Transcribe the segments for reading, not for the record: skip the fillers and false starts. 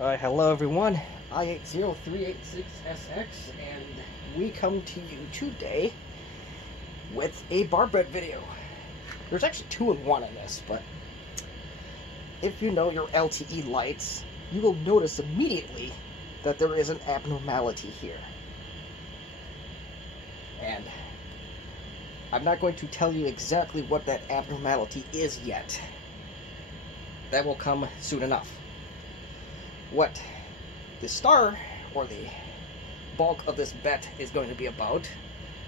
Hello everyone, I80386SX, and we come to you today with a bar bed video. There's actually 2 in 1 in this, but if you know your LTE lights, you will notice immediately that there is an abnormality here. And I'm not going to tell you exactly what that abnormality is yet. That will come soon enough. What the star, or the bulk of this bet is going to be about,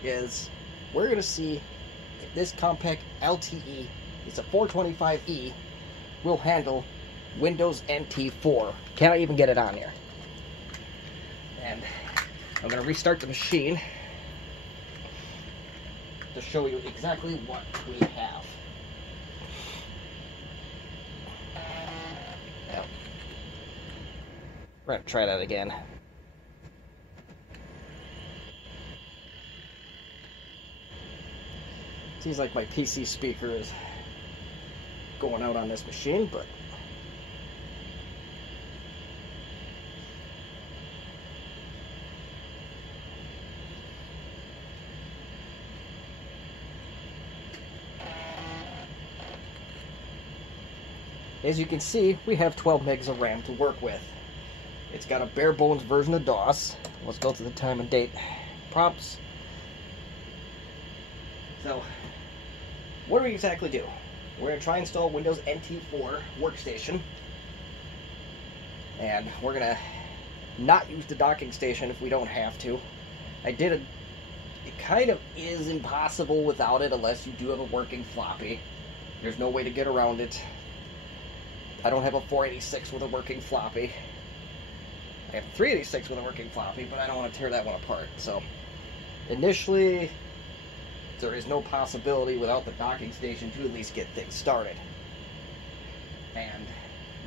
is we're going to see if this Compaq LTE, it's a 425E, will handle Windows NT 4. Cannot even get it on here. And I'm going to restart the machine to show you exactly what we have. We're going to try that again. Seems like my PC speaker is going out on this machine, but as you can see, we have 12 megs of RAM to work with. It's got a bare bones version of DOS. Let's go to the time and date prompts. So, what do we exactly do? We're going to try and install Windows NT 4 workstation. And we're going to not use the docking station if we don't have to. It kind of is impossible without it unless you do have a working floppy. There's no way to get around it. I don't have a 486 with a working floppy. I have a 386 with a working floppy, but I don't want to tear that one apart. So, initially, there is no possibility without the docking station to at least get things started. And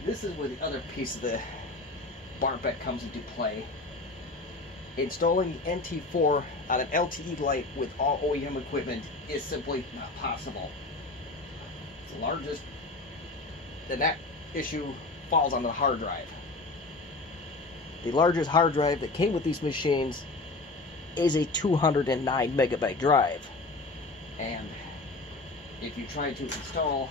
this is where the other piece of the bar bet comes into play. Installing the NT4 on an LTE Lite with all OEM equipment is simply not possible. It's the largest, and that issue falls on the hard drive. The largest hard drive that came with these machines is a 209 megabyte drive. And if you try to install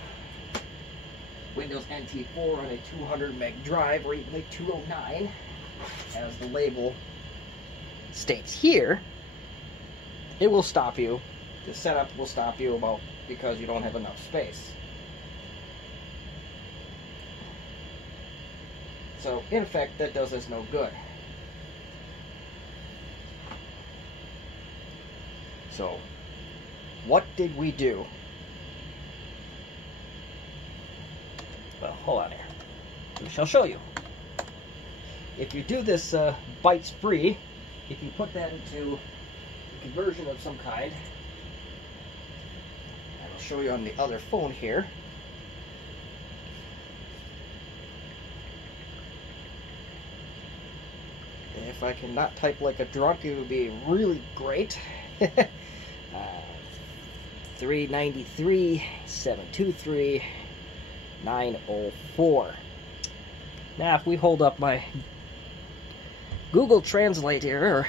Windows NT 4 on a 200 meg drive, or even a 209, as the label states here, it will stop you. The setup will stop you because you don't have enough space. So, in effect, that does us no good. So, what did we do? Well, hold on here. We shall show you. If you do this bytes free, if you put that into a conversion of some kind, and I'll show you on the other phone here. If I can not type like a drunk, it would be really great. 393 723 904. Now, if we hold up my Google Translate here, or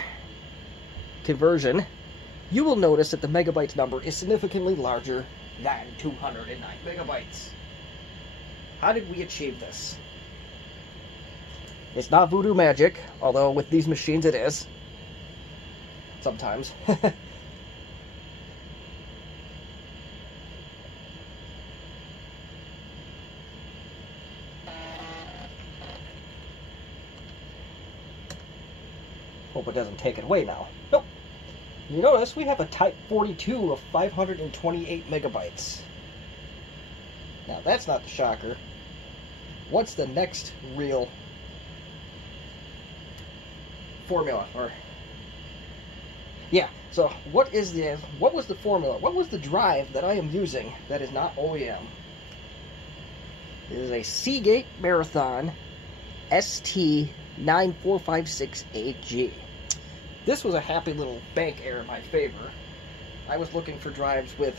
conversion, you will notice that the megabytes number is significantly larger than 209 megabytes. How did we achieve this? It's not voodoo magic, although with these machines it is. Sometimes. Hope it doesn't take it away now. Nope. You notice we have a Type 42 of 528 megabytes. Now that's not the shocker. What's the next real formula? Or yeah, so what was the formula? What was the drive that I am using that is not OEM? It is a Seagate Marathon ST9456AG. This was a happy little bank error in my favor. I was looking for drives with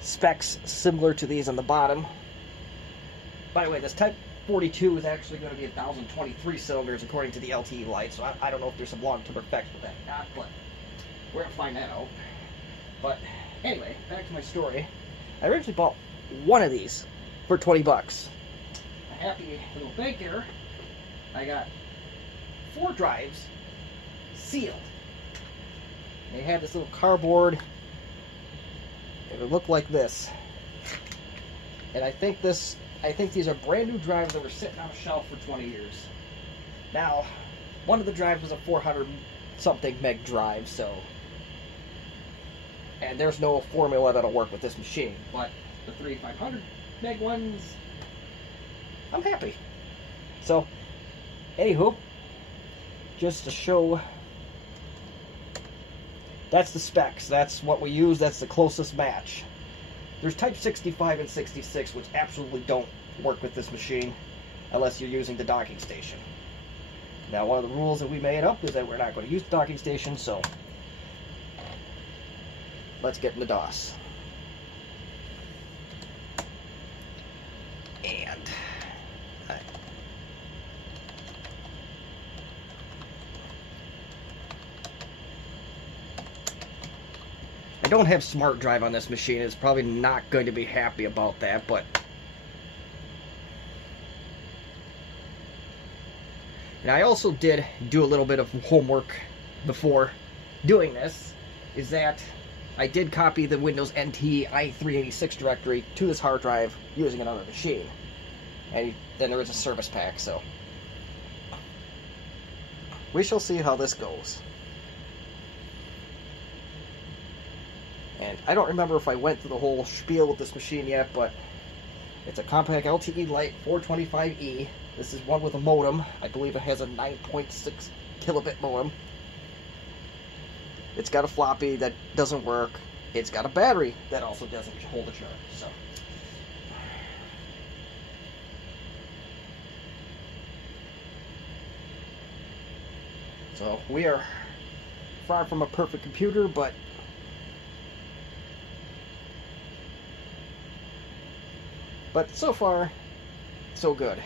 specs similar to these on the bottom. By the way, this Type 42 is actually going to be 1,023 cylinders according to the LTE Lite, so I don't know if there's some long-term effects with that or not, but we're going to find that out. But anyway, back to my story. I originally bought one of these for 20 bucks. A happy little bank error. I got 4 drives sealed. They had this little cardboard. It would look like this. And I think these are brand new drives that were sitting on a shelf for 20 years. Now, one of the drives was a 400 something meg drive, so, and there's no formula that'll work with this machine, but the 500 meg ones, I'm happy. So, anywho, just to show, that's the specs. That's what we use. That's the closest match. There's type 65 and 66, which absolutely don't work with this machine unless you're using the docking station. Now, one of the rules that we made up is that we're not going to use the docking station, so let's get into DOS. And I don't have smart drive on this machine. It's probably not going to be happy about that, but and I also did do a little bit of homework before doing this, is that I did copy the Windows NT i386 directory to this hard drive using another machine. And then there is a service pack, so we shall see how this goes. And I don't remember if I went through the whole spiel with this machine yet, but it's a Compaq LTE Lite 425E. This is one with a modem. I believe it has a 9.6 kilobit modem. It's got a floppy that doesn't work. It's got a battery that also doesn't hold a charge. So we are far from a perfect computer, but so far, so good.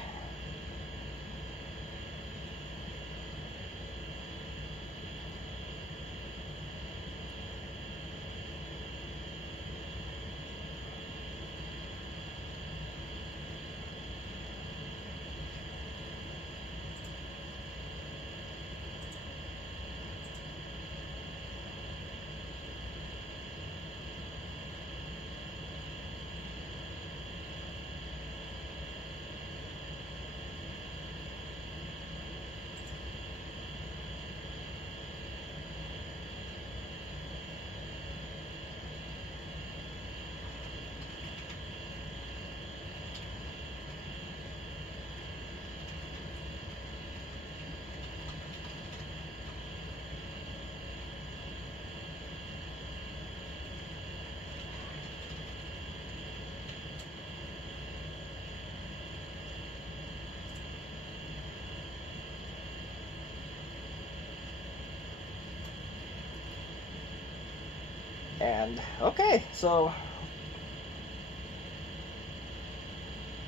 And, okay, so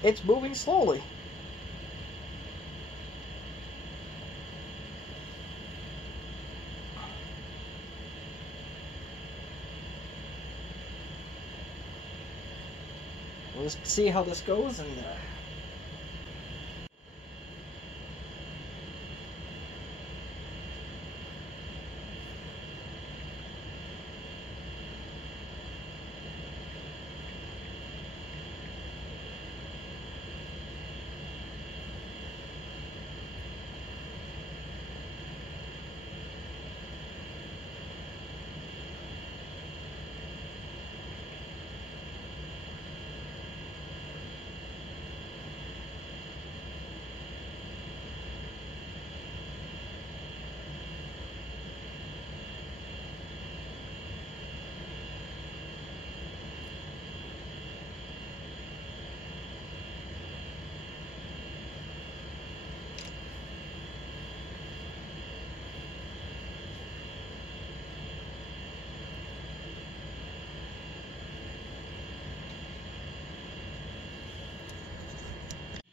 it's moving slowly. We'll just see how this goes, and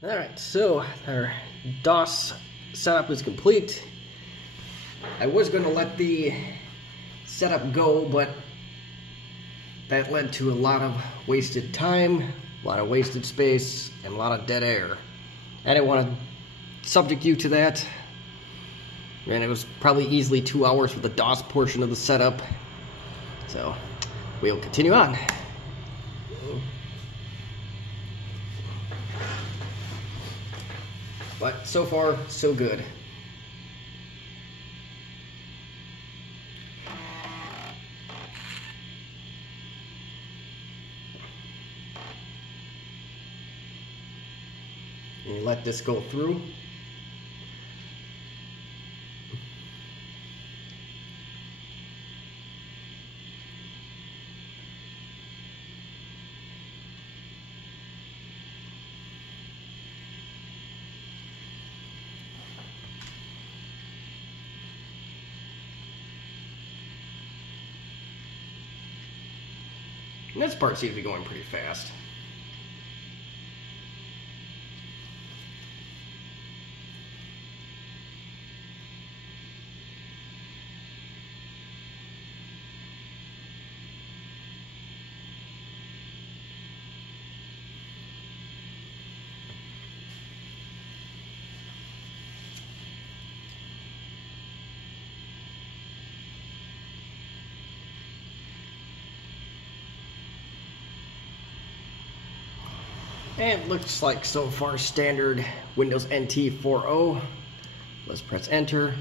Alright, so our DOS setup is complete. I was going to let the setup go, but that led to a lot of wasted time, a lot of wasted space, and a lot of dead air. I didn't want to subject you to that, and it was probably easily 2 hours for the DOS portion of the setup. So we'll continue on. But so far, so good. And you let this go through. And this part seems to be going pretty fast. And it looks like so far standard Windows NT 4.0. Let's press enter.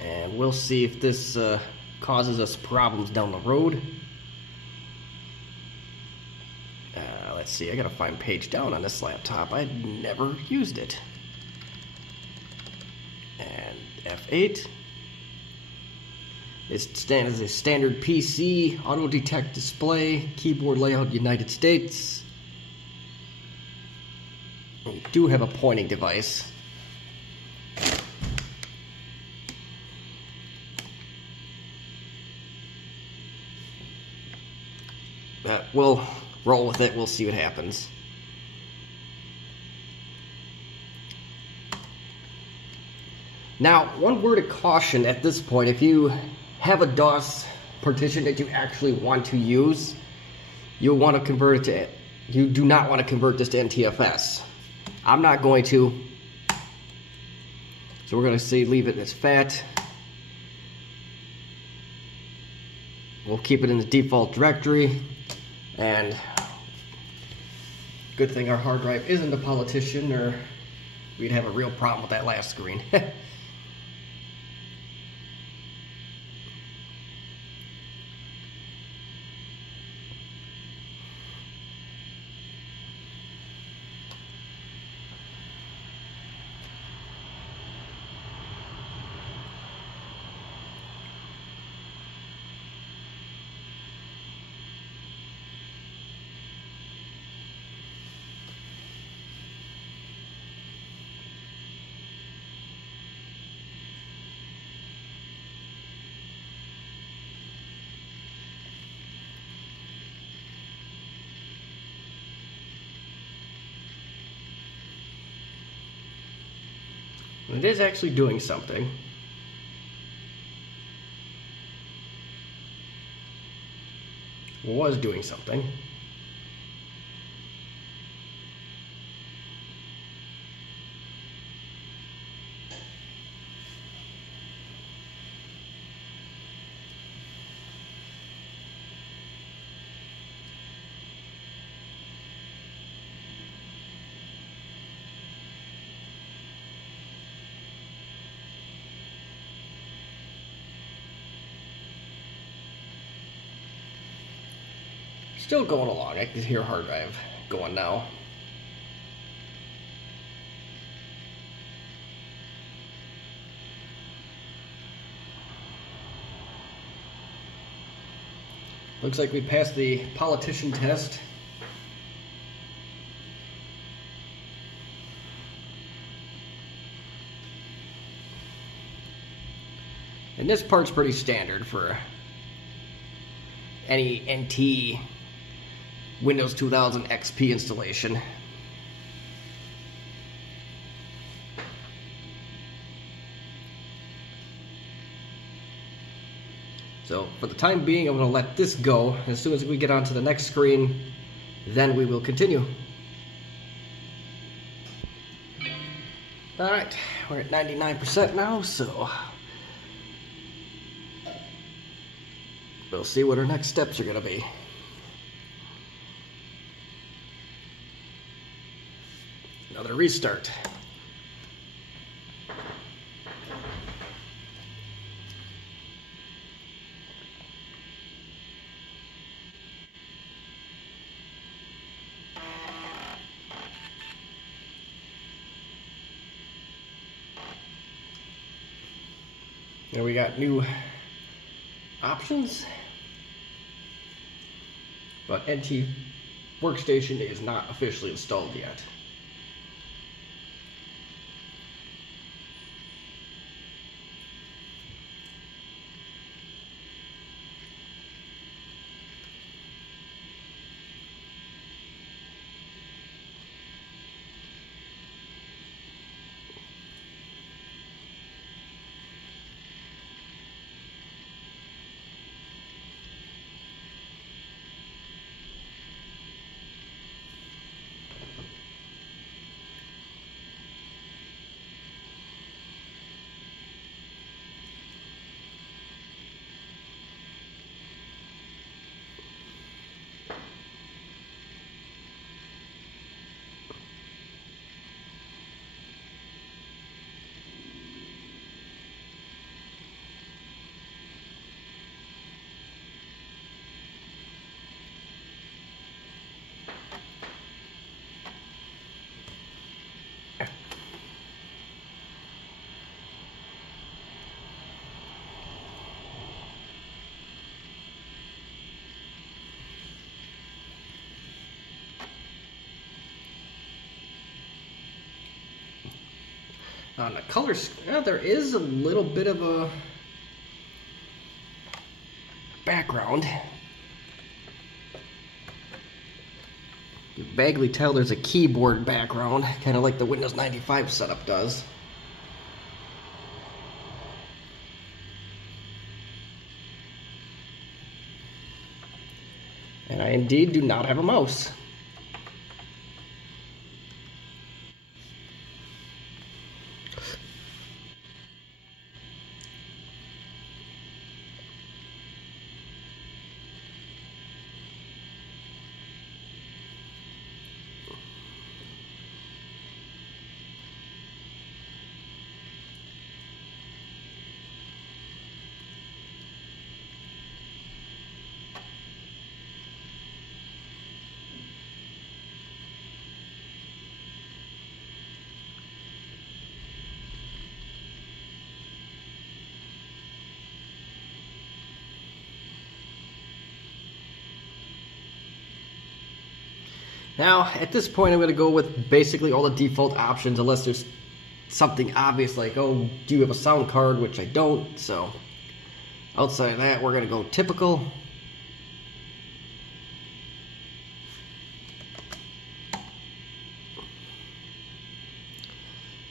And we'll see if this causes us problems down the road. Let's see, I gotta find page down on this laptop. I've never used it. And F8. It stands as a standard PC, auto detect display, keyboard layout United States. We do have a pointing device. But we'll roll with it, we'll see what happens. Now, one word of caution at this point, if you have a DOS partition that you actually want to use, you'll want to convert it to, you do not want to convert this to NTFS. I'm not going to. So we're going to say leave it as FAT. We'll keep it in the default directory. And good thing our hard drive isn't a politician, or we'd have a real problem with that last screen. It is actually doing something. Was doing something. Still going along. I can hear hard drive going now. Looks like we passed the politician test. And this part's pretty standard for any NT Windows 2000 XP installation. So for the time being, I'm going to let this go. As soon as we get onto the next screen, then we will continue. Alright, we're at 99% now, so we'll see what our next steps are going to be. Another restart. There we got new options, but NT Workstation is not officially installed yet. On the color, there is a little bit of a background. You can vaguely tell there's a keyboard background, kind of like the Windows 95 setup does. And I indeed do not have a mouse. Now, at this point, I'm going to go with basically all the default options, unless there's something obvious like, oh, do you have a sound card, which I don't, so outside of that, we're going to go typical.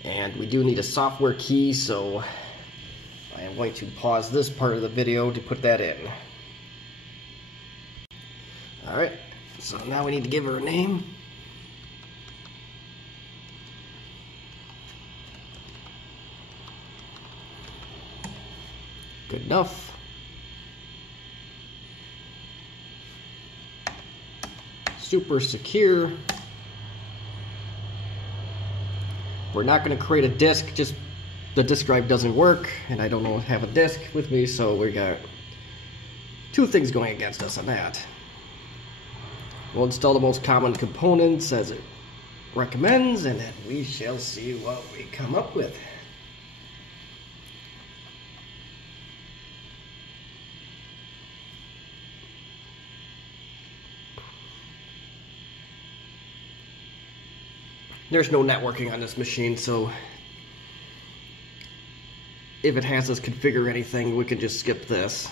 And we do need a software key, so I am going to pause this part of the video to put that in. Alright. So now we need to give her a name. Good enough. Super secure. We're not going to create a disk, just the disk drive doesn't work, and I don't have a disk with me, so we got two things going against us on that. We'll install the most common components as it recommends, and then we shall see what we come up with. There's no networking on this machine, so if it has us configure anything, we can just skip this.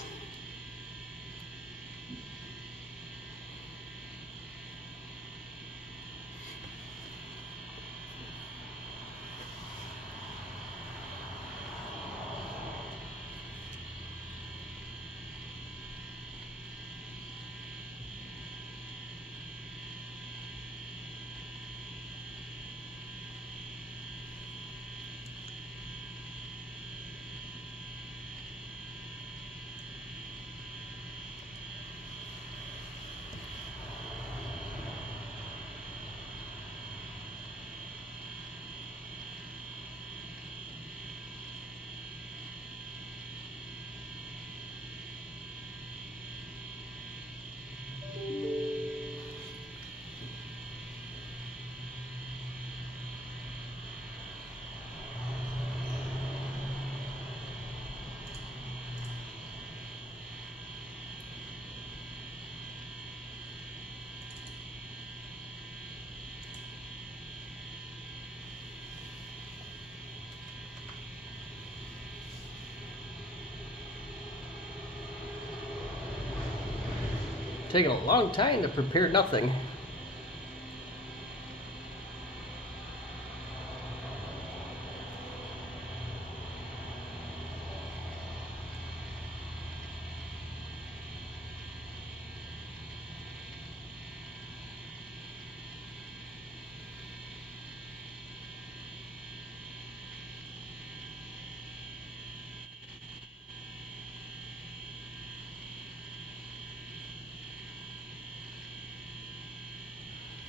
Taking a long time to prepare nothing.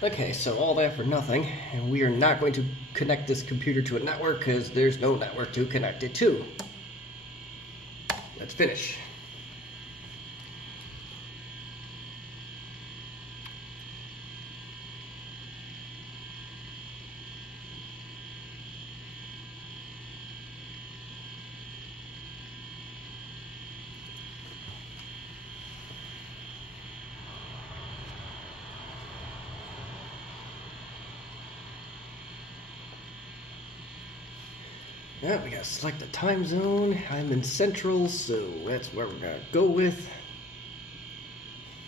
Okay, so all that for nothing, and we are not going to connect this computer to a network because there's no network to connect it to. Let's finish. Yeah, we gotta select the time zone. I'm in Central, so that's where we're gonna go with.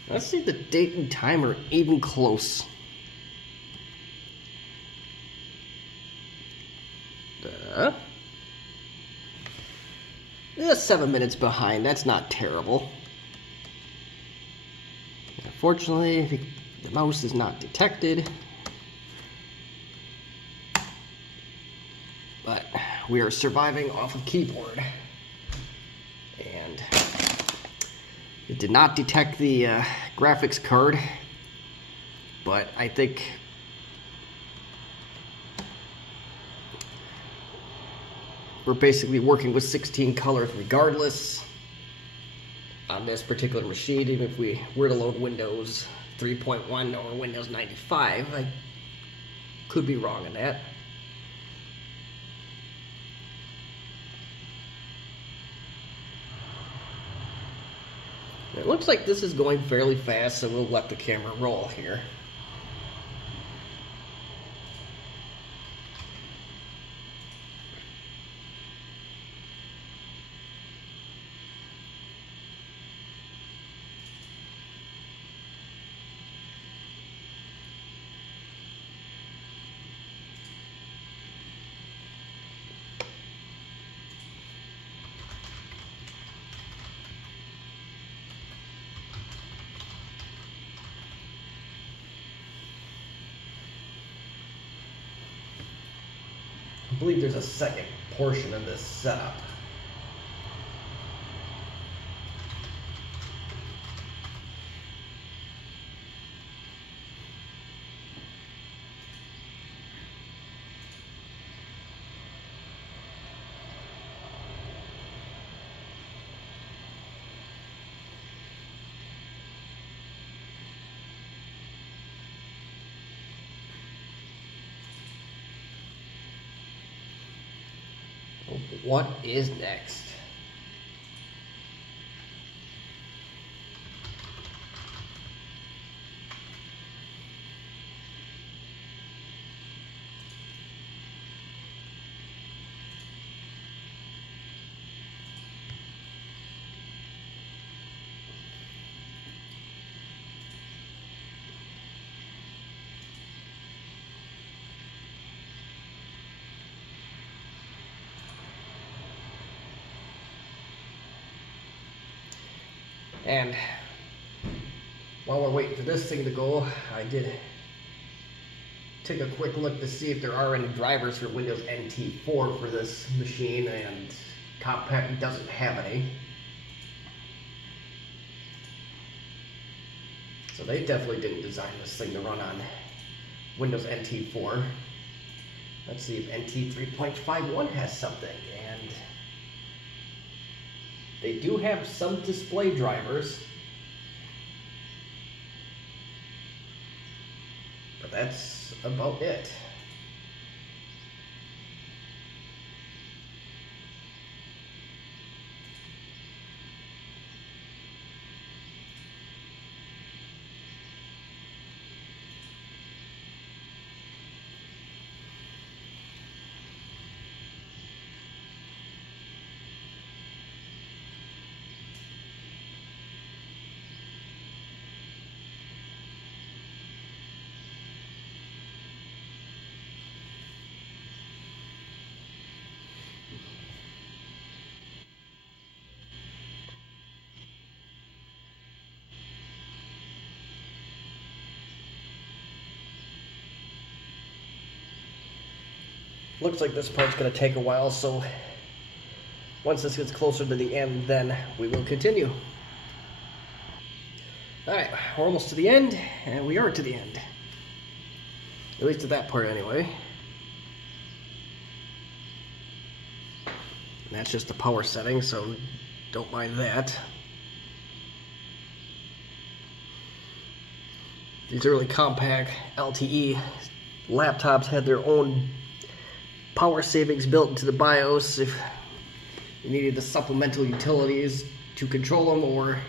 Let's see if the date and time are even close. Yeah, 7 minutes behind. That's not terrible. Unfortunately, the mouse is not detected. But we are surviving off of keyboard. And it did not detect the graphics card. But I think we're basically working with 16 colors regardless on this particular machine. Even if we were to load Windows 3.1 or Windows 95, I could be wrong on that. It looks like this is going fairly fast, so we'll let the camera roll here. I believe there's a second portion of this setup. What is next? And while we're waiting for this thing to go, I did take a quick look to see if there are any drivers for Windows NT 4 for this machine, and Compaq doesn't have any. So they definitely didn't design this thing to run on Windows NT 4. Let's see if NT 3.51 has something. And they do have some display drivers, but that's about it. Looks like this part's going to take a while, so once this gets closer to the end, then we will continue. Alright, we're almost to the end, and we are to the end. At least to that part anyway. And that's just the power setting, so don't mind that. These early Compaq LTE laptops had their own power savings built into the BIOS if you needed the supplemental utilities to control them, or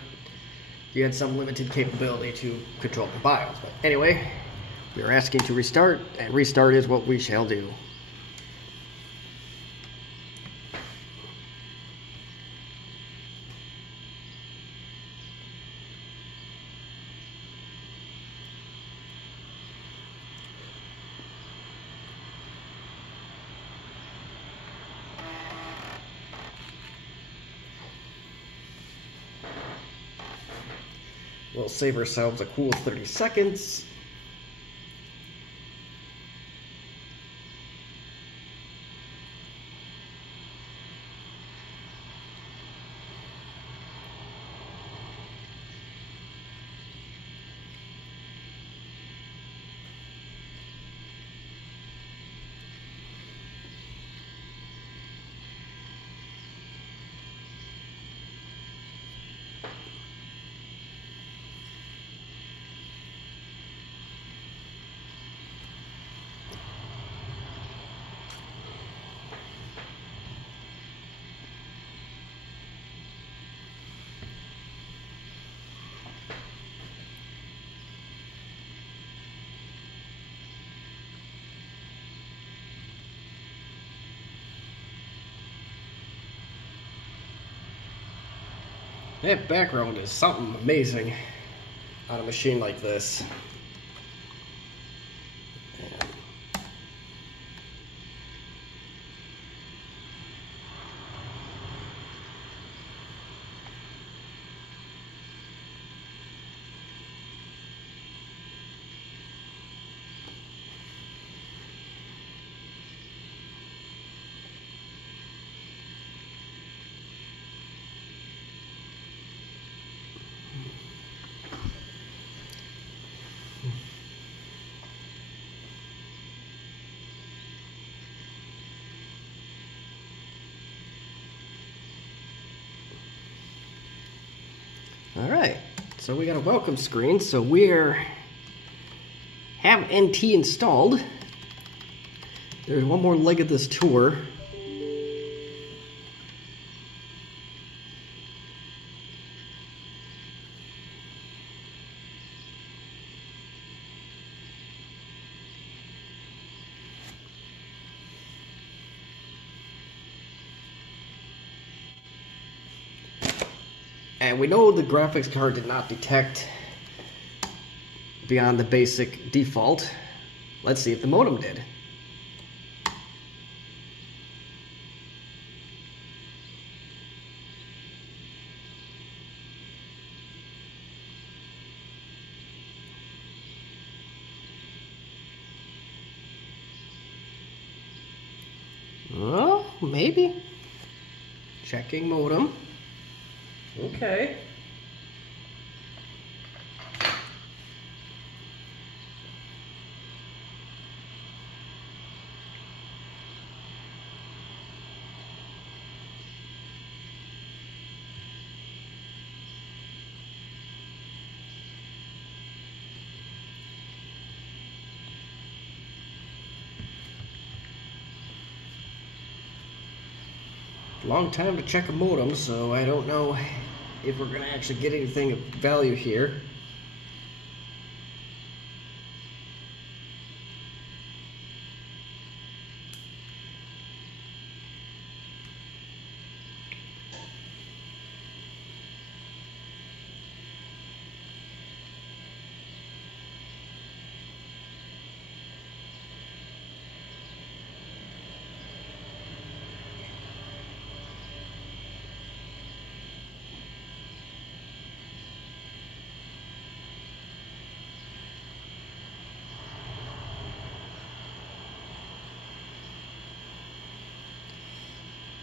you had some limited capability to control the BIOS. But anyway, we are asking to restart, and restart is what we shall do. We'll save ourselves a cool 30 seconds. That background is something amazing on a machine like this. Alright, so we got a welcome screen, so have NT installed. There's one more leg of this tour. And we know the graphics card did not detect beyond the basic default. Let's see if the modem did. Well, maybe. Checking modem. Okay. Long time to check a modem, so I don't know if we're going to actually get anything of value here.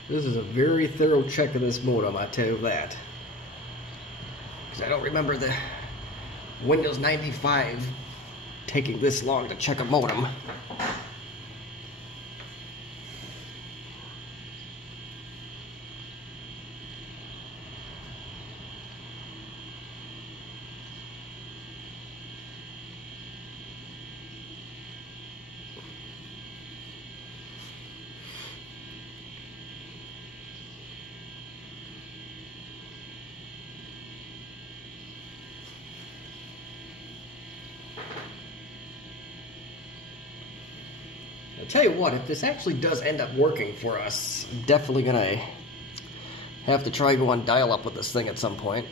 This is a very thorough check of this modem, I tell you that. Because I don't remember the Windows 95 taking this long to check a modem. I'll tell you what, if this actually does end up working for us, I'm definitely gonna have to try go on dial-up with this thing at some point.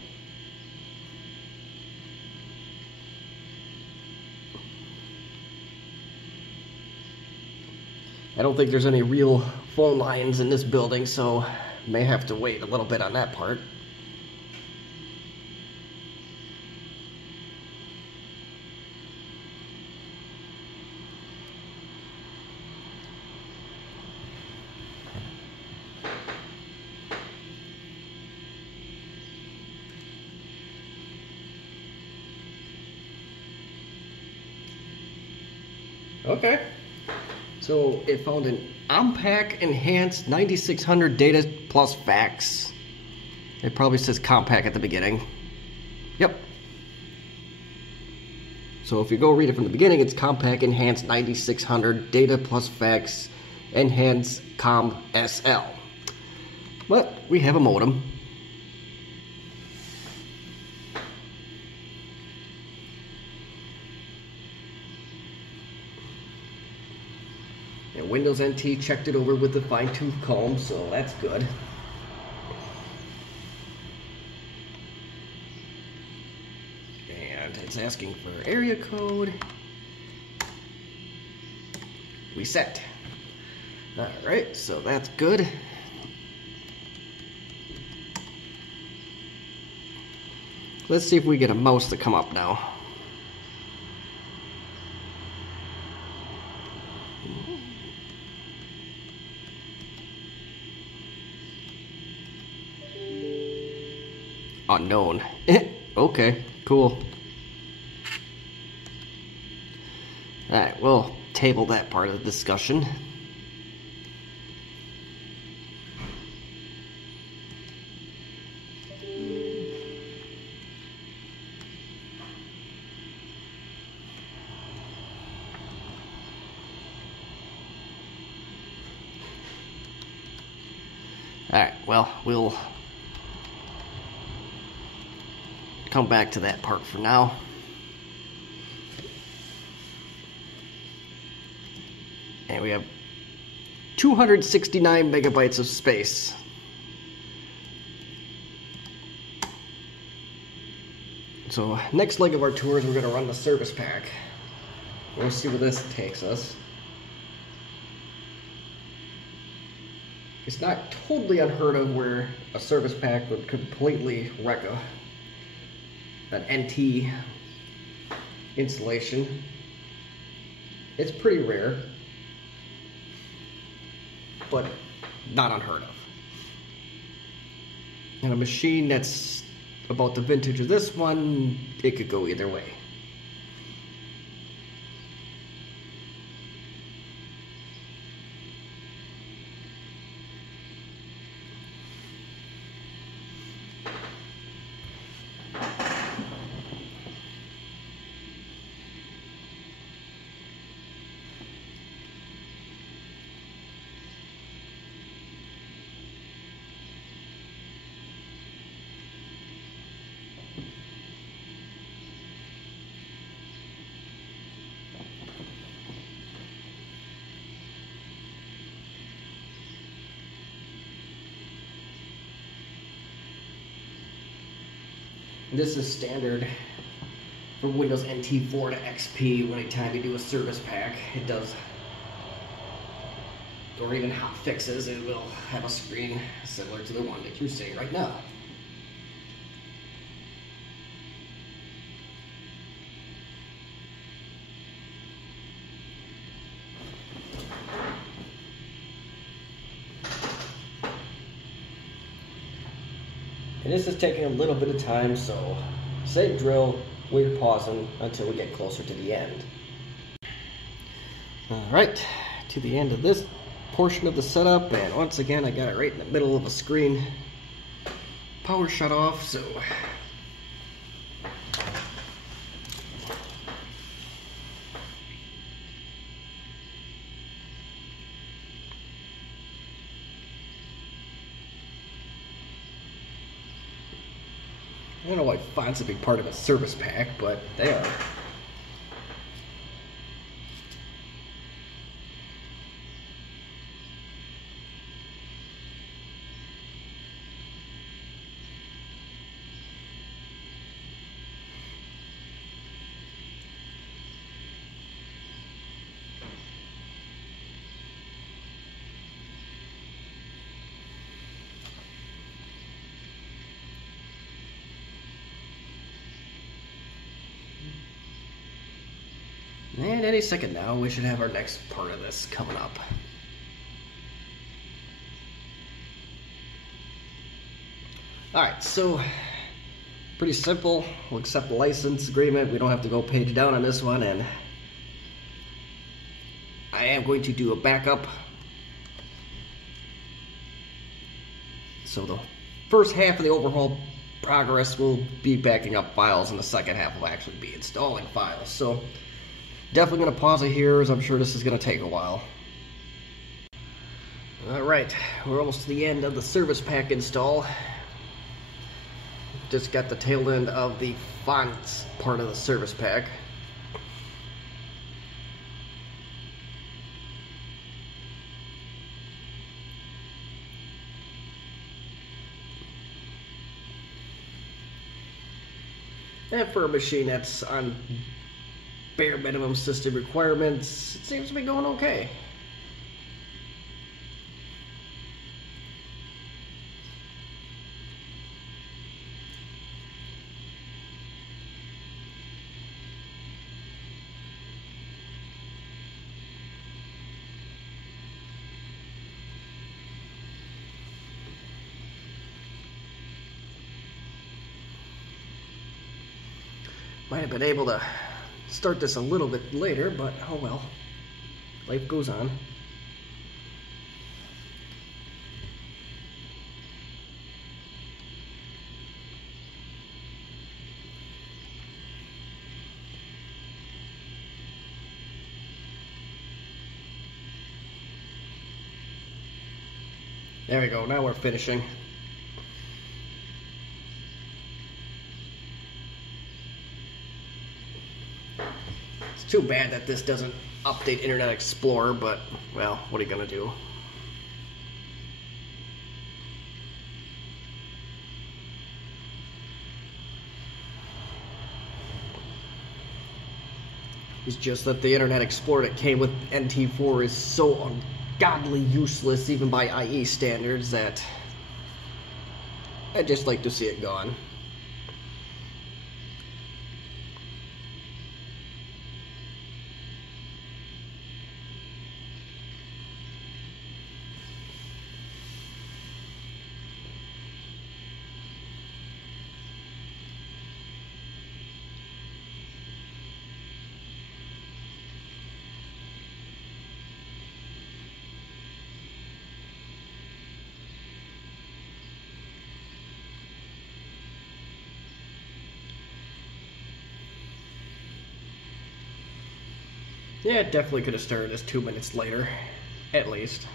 I don't think there's any real phone lines in this building, so may have to wait a little bit on that part. Okay, so it found an Compaq Enhanced 9600 data plus fax. It probably says Compaq at the beginning. Yep. So if you go read it from the beginning, it's Compaq Enhanced 9600 data plus fax Enhanced Com SL. But we have a modem. And Windows NT checked it over with the fine-tooth comb, so that's good. And it's asking for area code. We set. Alright, so that's good. Let's see if we get a mouse to come up now. Unknown. Okay, cool. Alright, we'll table that part of the discussion. Alright, well, we'll come back to that part for now. And we have 269 megabytes of space. So next leg of our tour is we're going to run the service pack. We'll see where this takes us. It's not totally unheard of where a service pack would completely wreck an NT installation. It's pretty rare, but not unheard of. And a machine that's about the vintage of this one, it could go either way. This is standard for Windows NT 4 to XP. Anytime you do a service pack, it does, or even hot fixes, it will have a screen similar to the one that you're seeing right now. And this is taking a little bit of time, so same drill, we're pausing until we get closer to the end. Alright, to the end of this portion of the setup, and once again I got it right in the middle of a screen. Power shut off, so I don't know why font's a big part of a service pack, but they are. And any second now, we should have our next part of this coming up. Alright, so pretty simple. We'll accept the license agreement. We don't have to go page down on this one, and I am going to do a backup. So the first half of the overhaul progress will be backing up files, and the second half will actually be installing files. So definitely going to pause it here, as I'm sure this is going to take a while. Alright, we're almost to the end of the service pack install. Just got the tail end of the fonts part of the service pack. And for a machine that's on bare minimum system requirements, it seems to be going okay. Might have been able to start this a little bit later, but oh well. Life goes on. There we go, now we're finishing. It's too bad that this doesn't update Internet Explorer, but, well, what are you gonna do? It's just that the Internet Explorer that came with NT4 is so ungodly useless, even by IE standards, that I'd just like to see it gone. Yeah, it definitely could have started this 2 minutes later, at least.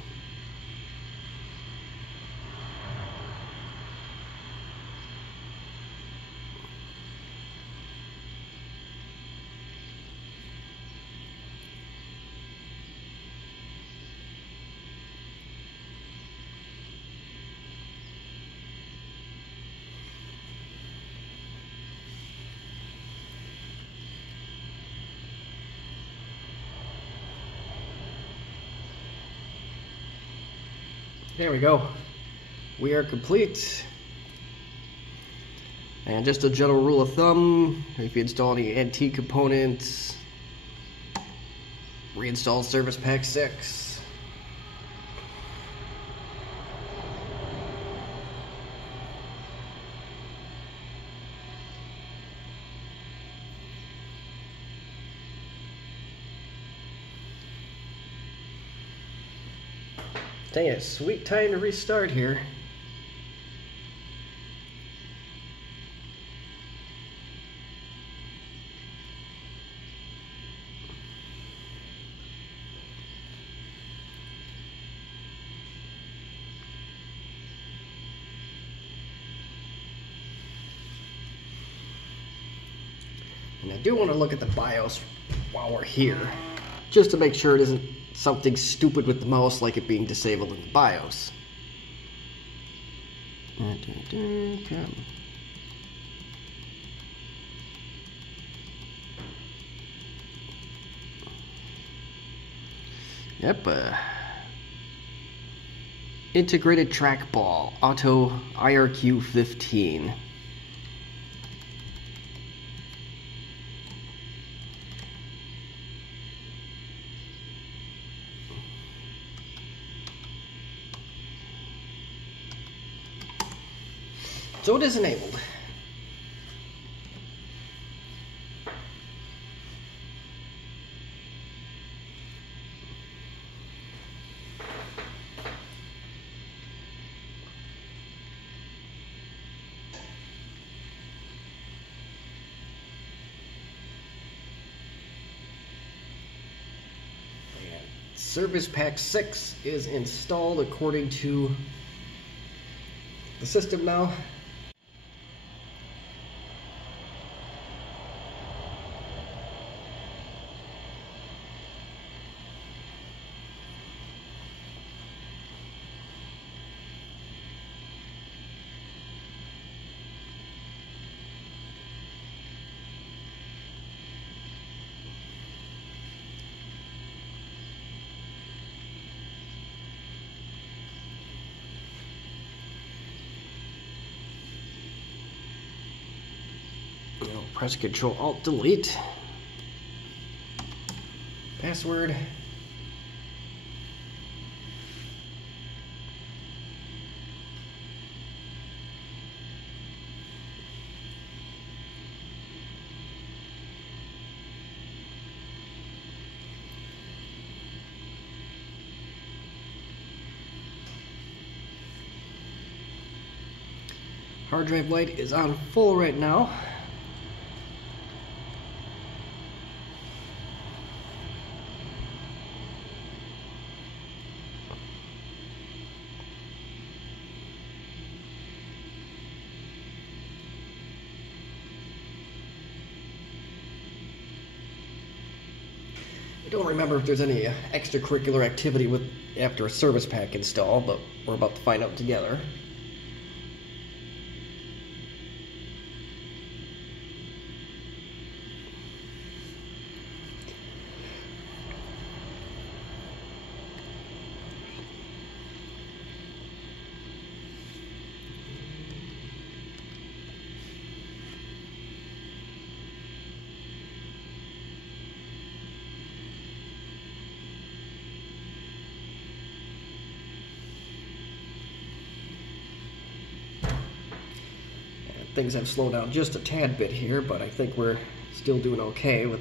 There we go. We are complete. And just a general rule of thumb, if you install any NT components, reinstall Service Pack 6. Dang it, sweet time to restart here. And I do want to look at the BIOS while we're here, just to make sure it isn't something stupid with the mouse like it being disabled in the BIOS. Come. Yep, integrated trackball, auto IRQ 15. So it is enabled. And Service Pack 6 is installed according to the system now. Now press Control Alt Delete. Password. Hard drive light is on full right now. I don't remember if there's any extracurricular activity with after a service pack install, but we're about to find out together. Things have slowed down just a tad bit here, but I think we're still doing okay with,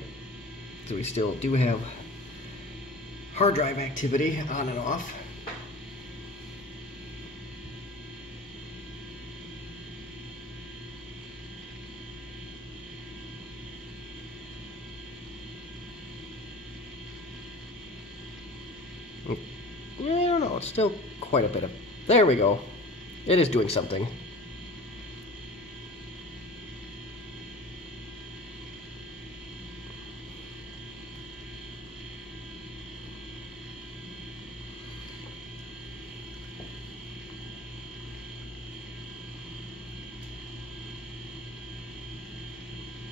so we still do have hard drive activity on and off. Yeah, I don't know, it's still quite a bit of, there we go. It is doing something.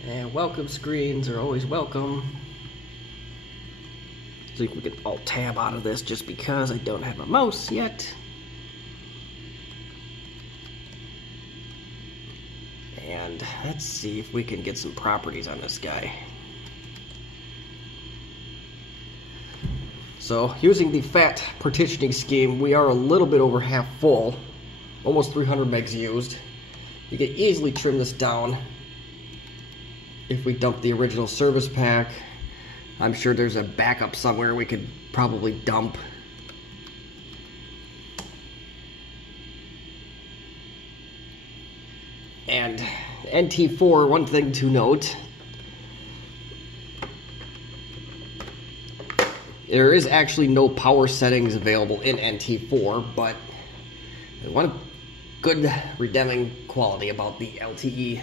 And welcome screens are always welcome. See if we can alt tab out of this just because I don't have a mouse yet. And let's see if we can get some properties on this guy. So using the fat partitioning scheme, we are a little bit over half full, almost 300 megs used. You can easily trim this down if we dump the original service pack. I'm sure there's a backup somewhere we could probably dump. And NT4, one thing to note, there is actually no power settings available in NT4, but one good redeeming quality about the LTE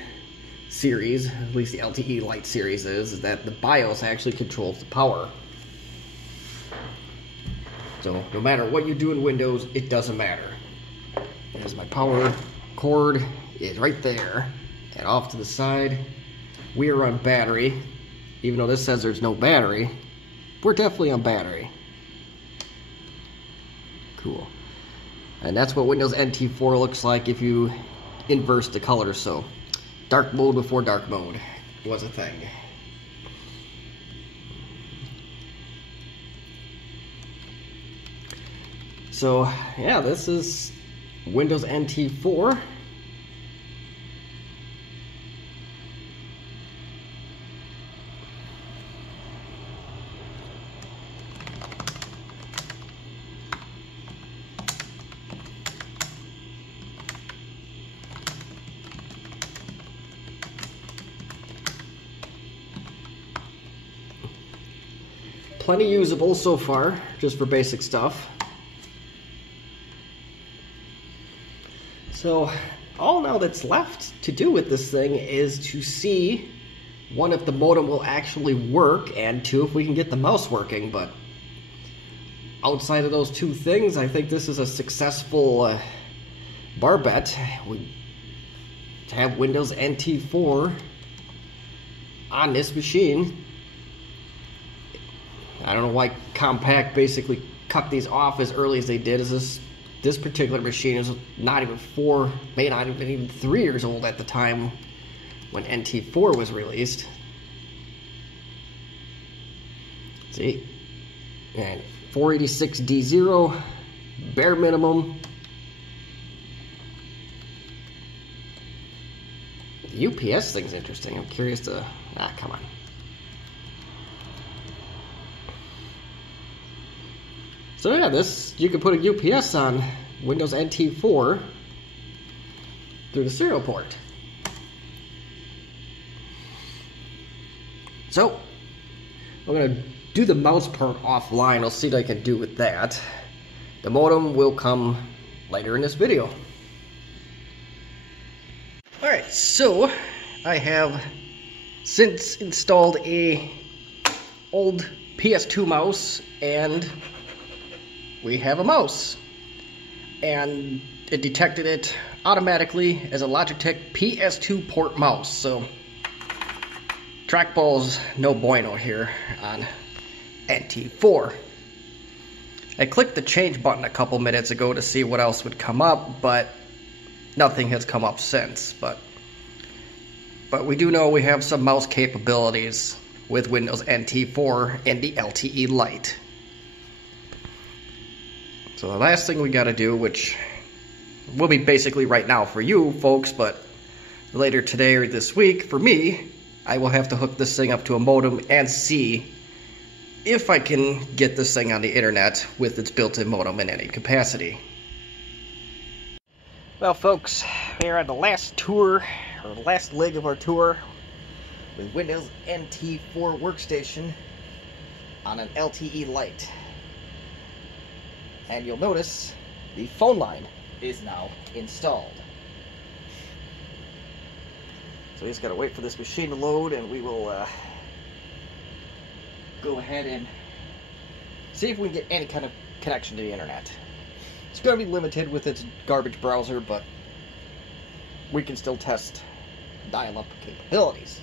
series, at least the LTE Lite series, is that the BIOS actually controls the power. So no matter what you do in Windows, it doesn't matter. There's my power cord is right there, and off to the side we are on battery. Even though this says there's no battery, we're definitely on battery. Cool. And that's what Windows NT4 looks like if you inverse the colors. So dark mode before dark mode was a thing. So yeah, this is Windows NT4. Plenty usable so far, just for basic stuff. So all now that's left to do with this thing is to see, one, if the modem will actually work, and two, if we can get the mouse working. But outside of those two things, I think this is a successful bar bet. To have Windows NT4 on this machine. I don't know why Compaq basically cut these off as early as they did. This particular machine is not even 4, may not have been even 3 years old at the time when NT4 was released. See, and 486D0, bare minimum. The UPS thing's interesting. I'm curious to, come on. So yeah, this, you can put a UPS on Windows NT4 through the serial port. So I'm going to do the mouse part offline. I'll see what I can do with that. The modem will come later in this video. Alright, so I have since installed a old PS2 mouse, and we have a mouse, and it detected it automatically as a Logitech PS2 port mouse. So trackball's no bueno here on NT4. I clicked the change button a couple minutes ago to see what else would come up, but nothing has come up since. But we do know we have some mouse capabilities with Windows NT4 and the LTE Lite. So the last thing we got to do, which will be basically right now for you folks, but later today or this week for me, I will have to hook this thing up to a modem and see if I can get this thing on the internet with its built-in modem in any capacity. Well folks, we are on the last tour, or the last leg of our tour with Windows NT4 workstation on an LTE Lite. And you'll notice the phone line is now installed. So we just gotta wait for this machine to load, and we will go ahead and see if we can get any kind of connection to the internet. It's gonna be limited with its garbage browser, but we can still test dial-up capabilities.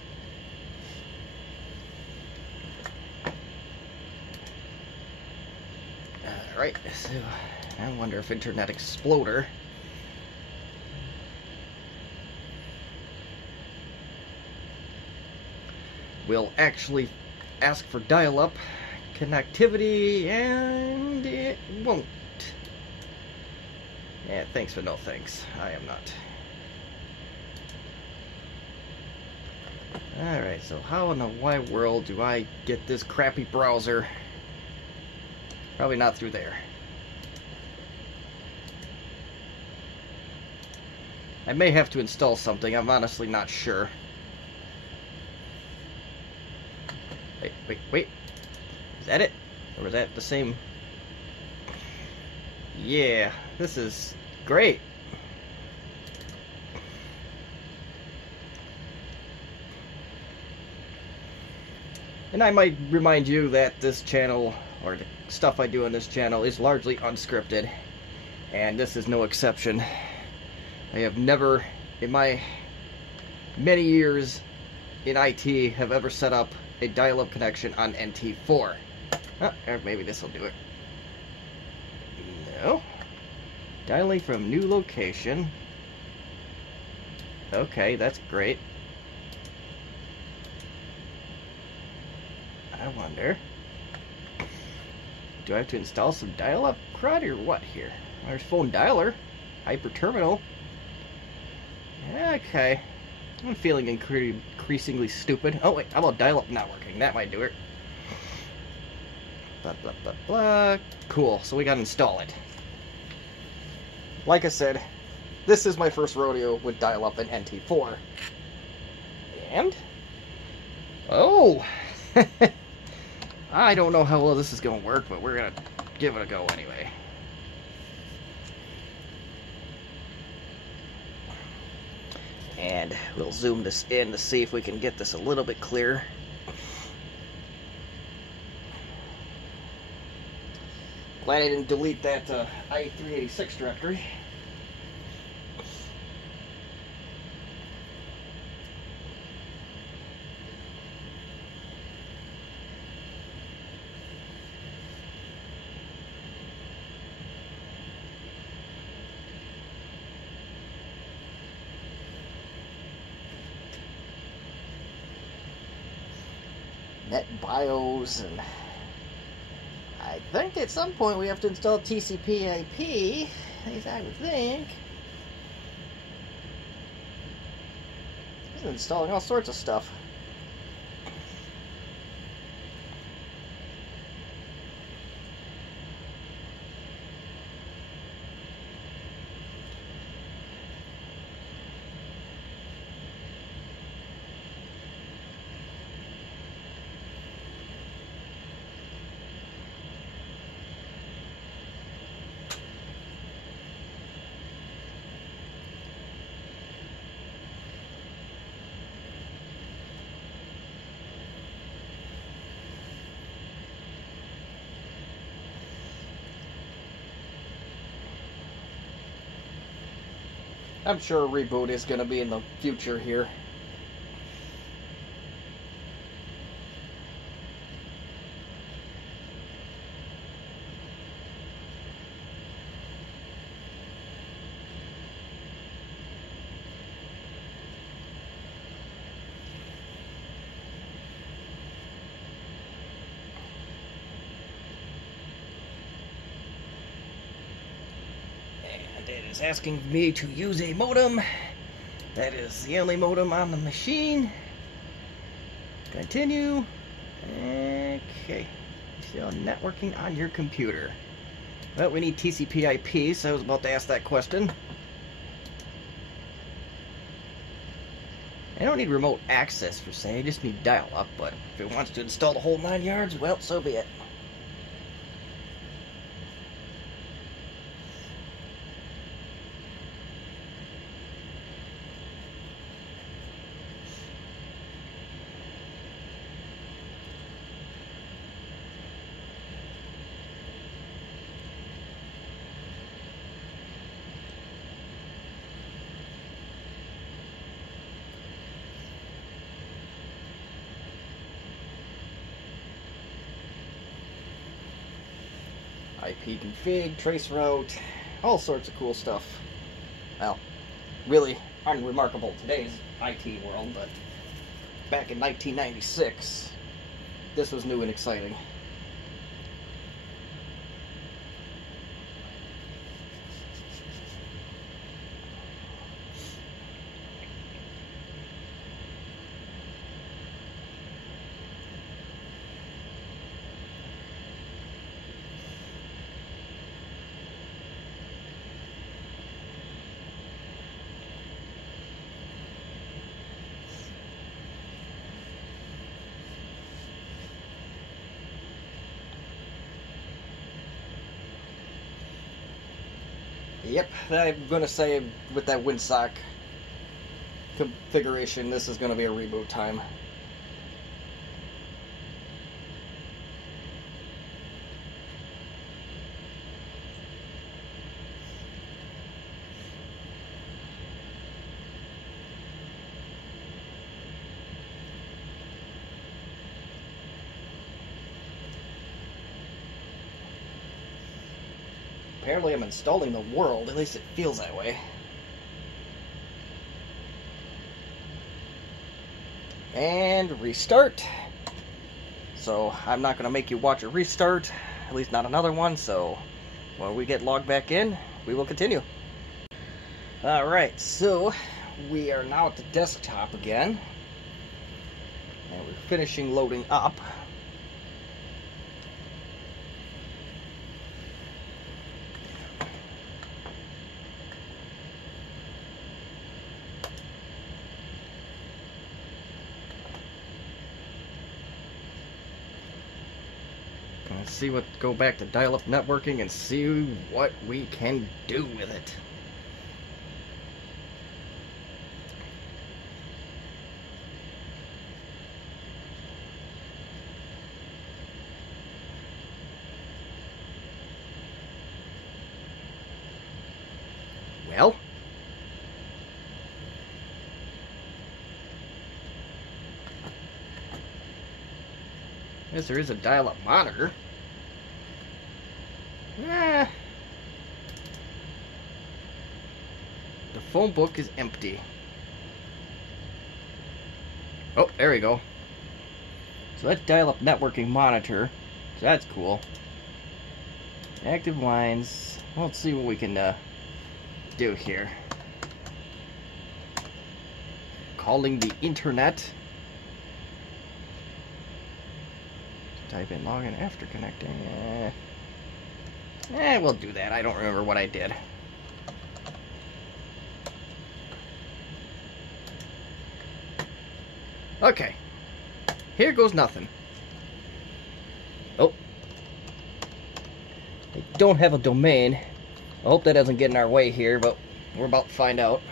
Alright, so I wonder if Internet Explorer will actually ask for dial-up connectivity, and it won't. Yeah, thanks but no thanks. I am not. Alright, so how in the wide world do I get this crappy browser? Probably not through there. I may have to install something. I'm honestly not sure. Wait. Is that it? Or was that the same? Yeah, this is great. And I might remind you that this channel, or the stuff I do on this channel, is largely unscripted. And this is no exception. I have never, in my many years in IT, have ever set up a dial-up connection on NT4. Oh, maybe this will do it. No. Dialing from new location. Okay, that's great. I wonder, do I have to install some dial-up crud or what here? There's phone dialer, hyper terminal. Okay, I'm feeling increasingly stupid. Oh wait, how about dial-up not working? That might do it. Blah blah blah blah. Cool. So we gotta install it. Like I said, this is my first rodeo with dial-up in NT4. And oh. I don't know how well this is going to work, but we're going to give it a go anyway. And we'll zoom this in to see if we can get this a little bit clearer. Glad I didn't delete that i386 directory. Net BIOS, and I think at some point we have to install TCP/IP, at least I would think. It's installing all sorts of stuff. I'm sure a reboot is going to be in the future here. It is asking me to use a modem. That is the only modem on the machine. Continue. Okay. Still networking on your computer. Well, we need TCP/IP, so I was about to ask that question. I don't need remote access per se, I just need dial-up, but if it wants to install the whole 9 yards, well, so be it. IP config, traceroute, all sorts of cool stuff. Well, really unremarkable today's IT world, but back in 1996, this was new and exciting. Yep, I'm gonna say with that windsock configuration, this is gonna be a reboot time. Apparently I'm installing the world, at least it feels that way. And restart. So I'm not going to make you watch a restart, at least not another one, so when we get logged back in, we will continue. Alright, so we are now at the desktop again. And we're finishing loading up. Let's see what, go back to dial-up networking and see what we can do with it. Well, yes, there is a dial-up monitor. The phone book is empty. Oh, there we go. So that's dial-up networking monitor. So that's cool. Active lines. Well, let's see what we can do here. Calling the internet. Type in login after connecting. We'll do that. I don't remember what I did. Okay. Here goes nothing. Oh. They don't have a domain. I hope that doesn't get in our way here, but we're about to find out.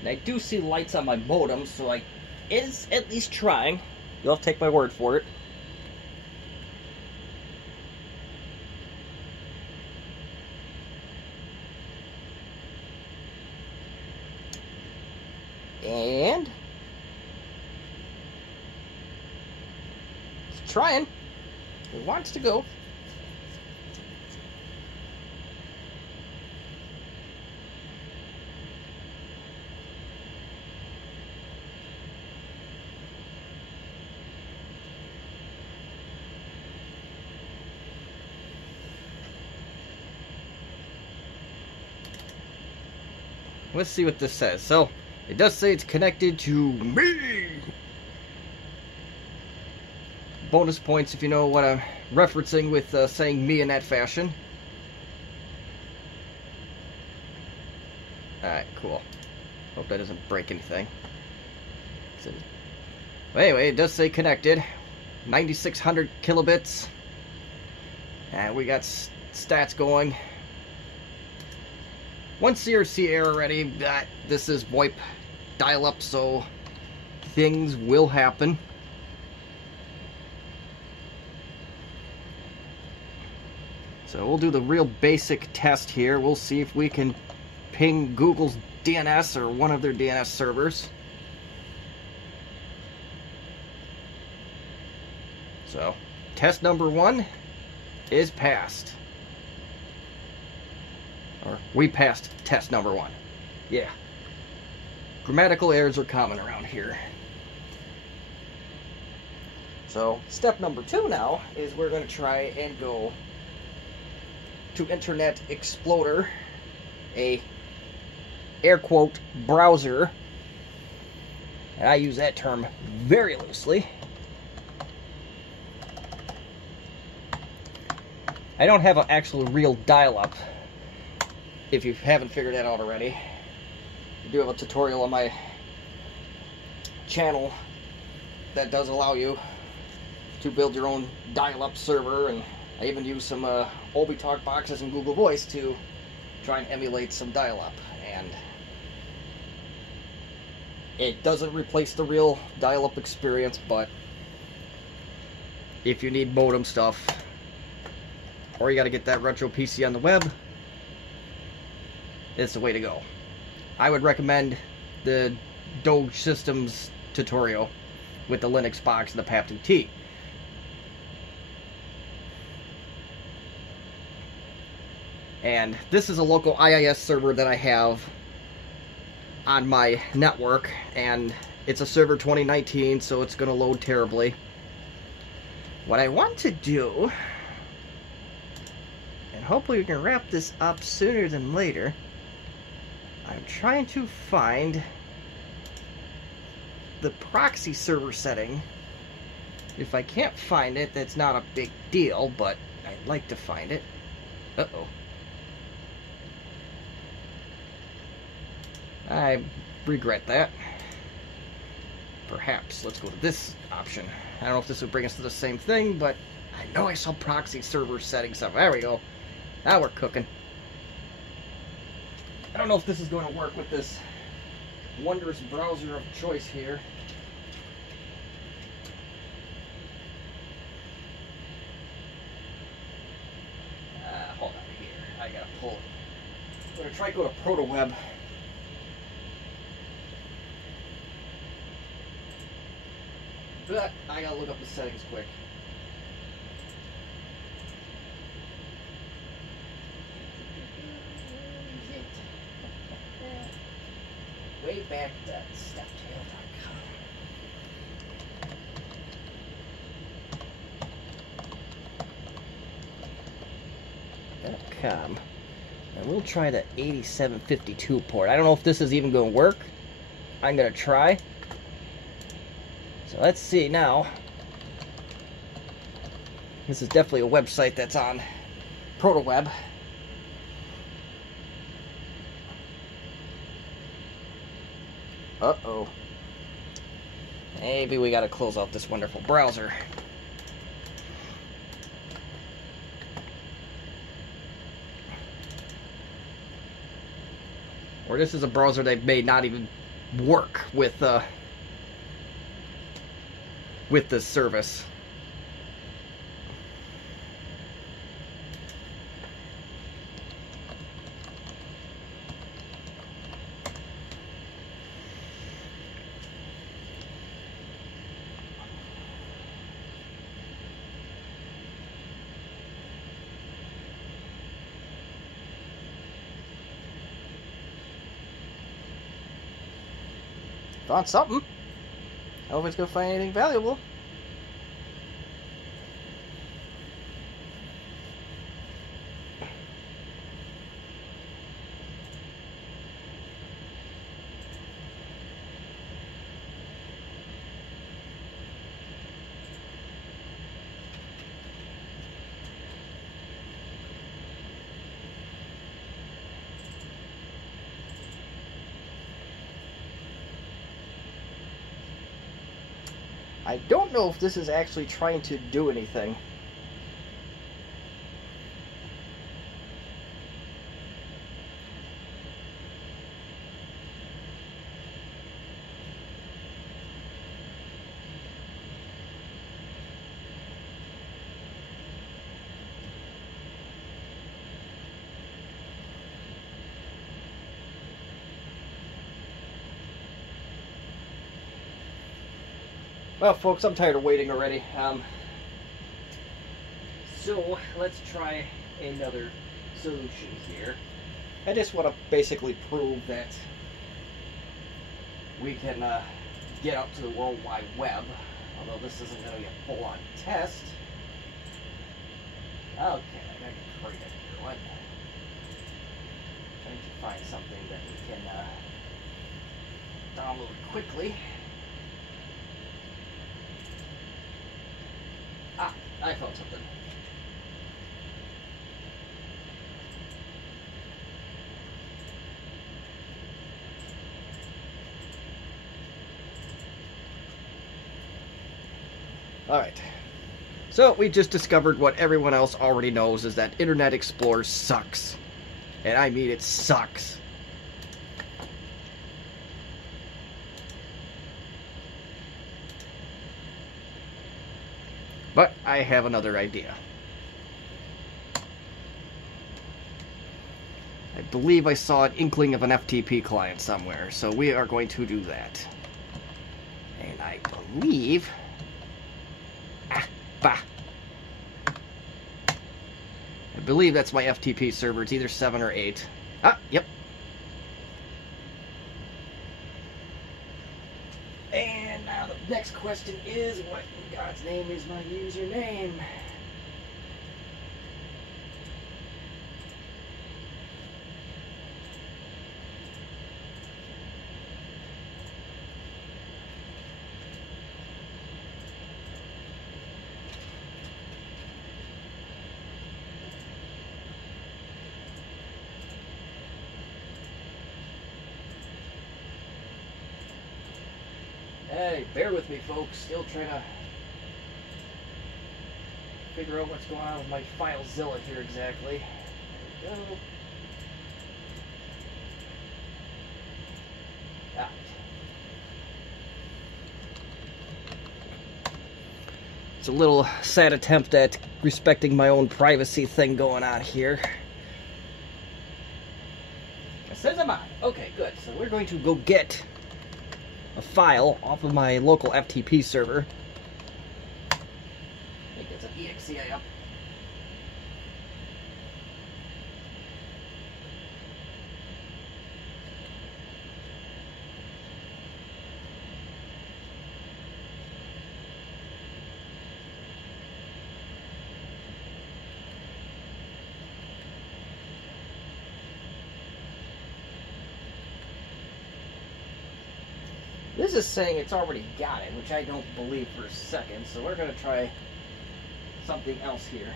And I do see lights on my modem, so it is at least trying. You'll have to take my word for it. And it's trying. It wants to go. Let's see what this says. So, it does say it's connected to me. Bonus points if you know what I'm referencing with saying me in that fashion. Alright, cool. Hope that doesn't break anything. So, well, anyway, it does say connected. 9,600 kilobits. And we got stats going. One CRC error already. This is VoIP dial-up, so things will happen. So we'll do the real basic test here. We'll see if we can ping Google's DNS or one of their DNS servers. So, test number 1 is passed. Or, we passed test number 1. Yeah. Grammatical errors are common around here. So, step number 2 now is we're going to try and go to Internet Explorer, a air quote browser, and I use that term very loosely. I don't have an actual real dial-up, if you haven't figured that out already. I do have a tutorial on my channel that does allow you to build your own dial-up server, and I even use some ObiTalk boxes and Google Voice to try and emulate some dial-up. And it doesn't replace the real dial-up experience, but if you need modem stuff, or you got to get that retro PC on the web, it's the way to go. I would recommend the Doge Systems tutorial with the Linux box and the PAP2T. And this is a local IIS server that I have on my network, and it's a server 2019, so it's going to load terribly. What I want to do, and hopefully we can wrap this up sooner than later, I'm trying to find the proxy server setting. If I can't find it, that's not a big deal, but I'd like to find it. Uh-oh. I regret that. Perhaps let's go to this option. I don't know if this would bring us to the same thing, but I know I saw proxy server settings up. There we go. Now we're cooking. I don't know if this is going to work with this wondrous browser of choice here. Hold on here. I gotta pull it. I'm gonna try to go to ProtoWeb. But I gotta look up the settings quick. Way back at steptail.com. And we'll try the 8752 port. I don't know if this is even going to work. I'm going to try. So let's see now. This is definitely a website that's on ProtoWeb. Uh-oh. Maybe we gotta close out this wonderful browser. Or this is a browser that may not even work with this service. Found something. I don't know if it's going to find anything valuable. I don't know if this is actually trying to do anything. Well, folks, I'm tired of waiting already. So let's try another solution here. I just want to basically prove that we can get out to the World Wide Web, although this isn't going to be a full-on test. Okay, I gotta create it here. what? Trying to find something that we can download quickly. Ah, I found something. Alright, so we just discovered what everyone else already knows, is that Internet Explorer sucks. And I mean it sucks. But I have another idea. I believe I saw an inkling of an FTP client somewhere, so we are going to do that. And I believe... I believe that's my FTP server. It's either 7 or 8. Ah, yep. And now the next question is, what in God's name is my username? Hey, bear with me, folks. Still trying to figure out what's going on with my FileZilla here exactly. There we go. Ah. It's a little sad attempt at respecting my own privacy thing going on here. It says I'm on. Okay, good. So we're going to go get a file off of my local FTP server. I think it's an exe up. This is saying it's already got it, which I don't believe for a second, so we're going to try something else here.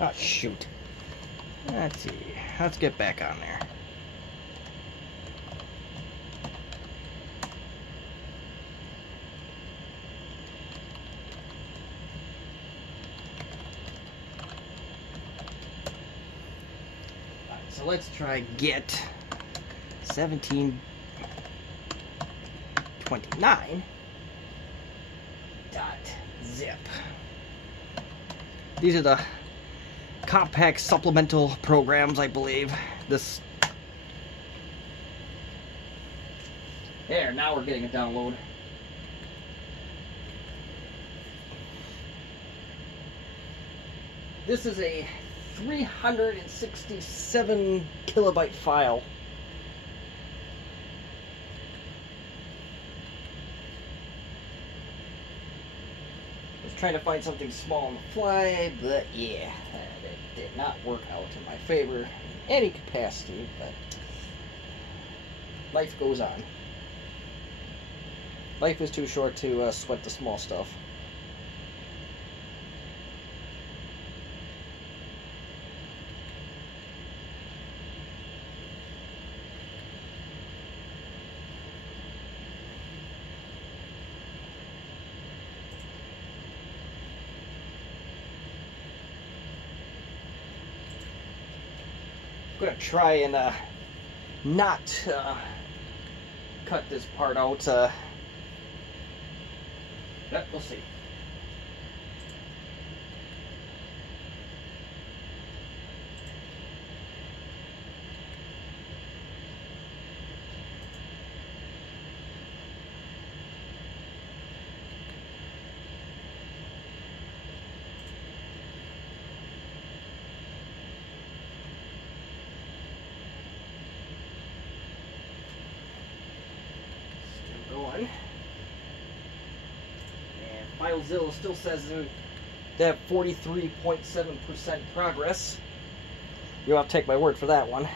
Oh, shoot. Let's see. Let's get back on there. So let's try get 1729.zip. These are the Compaq supplemental programs, I believe. This. There, now we're getting a download. This is a 367 kilobyte file. I was trying to find something small on the fly, but yeah, that did not work out in my favor in any capacity, but life goes on. Life is too short to sweat the small stuff. I'm gonna try and not cut this part out. We'll see. FileZilla still says they have 43.7% progress. You'll have to take my word for that one.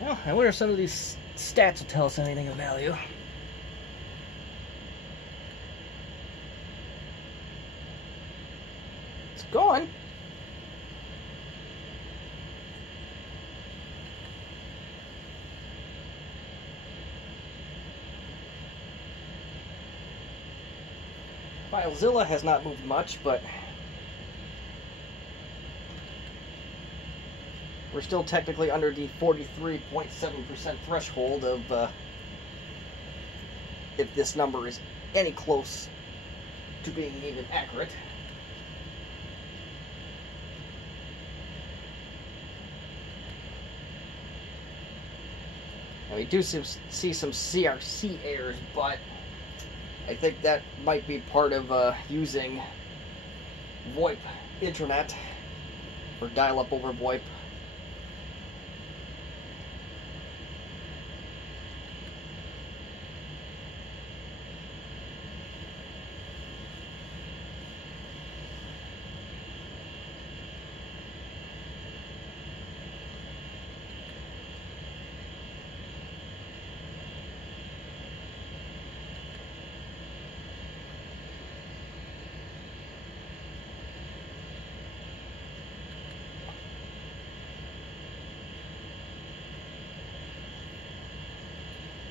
Well, I wonder if some of these stats will tell us anything of value. It's going. FileZilla has not moved much, but we're still technically under the 43.7% threshold of if this number is any close to being even accurate. And we do see some CRC errors, but I think that might be part of using VoIP internet or dial-up over VoIP.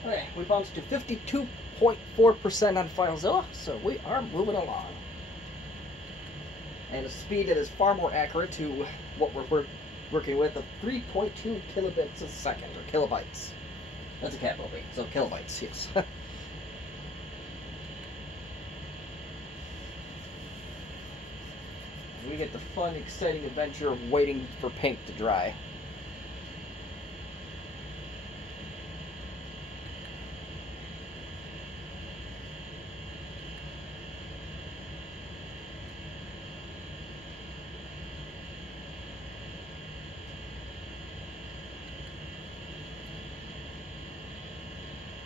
Okay, we bounced to 52.4% on FileZilla, so we are moving along. And a speed that is far more accurate to what we're working with of 3.2 kilobits a second, or kilobytes. That's a capital B, so kilobytes, yes. We get the fun, exciting adventure of waiting for paint to dry.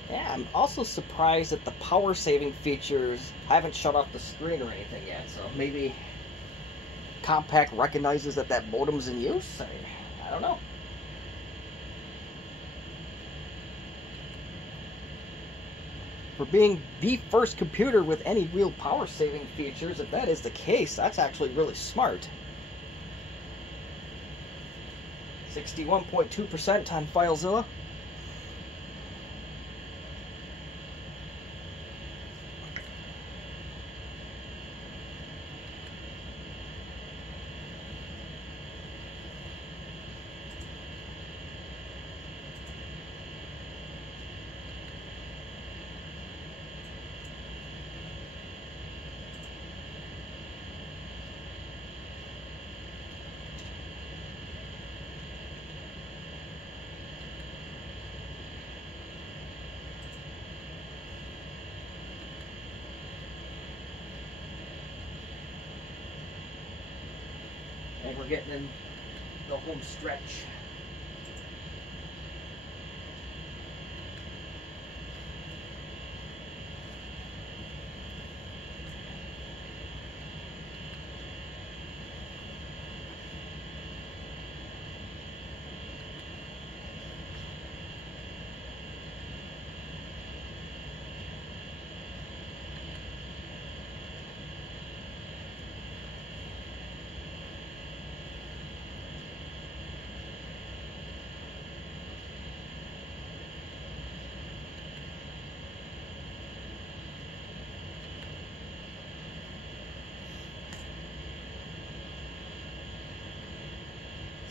Yeah, I'm also surprised that the power saving features haven't shut off the screen or anything yet, so maybe Compaq recognizes that that modem's in use? I don't know. For being the first computer with any real power saving features, if that is the case, that's actually really smart. 61.2% on FileZilla. And we're getting in the home stretch.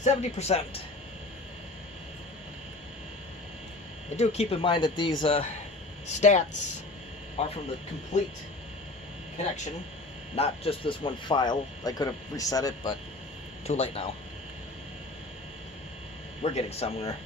%. I do keep in mind that these stats are from the complete connection, not just this one file. I could have reset it, but too late now. We're getting somewhere.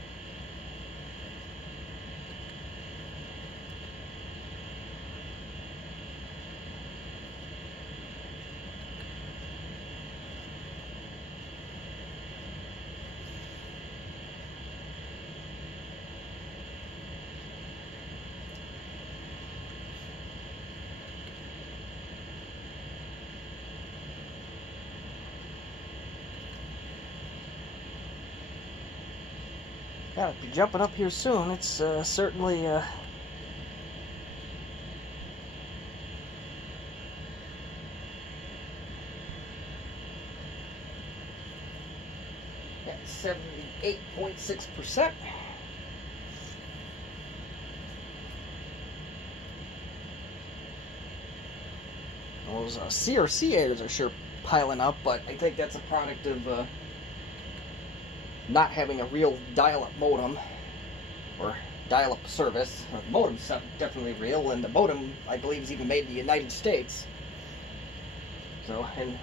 Gotta be jumping up here soon. It's certainly at 78.6%. Those CRC errors are sure piling up, but I think that's a product of not having a real dial-up modem or dial-up service. The modem's definitely real, and the modem, I believe, is even made in the United States. So, and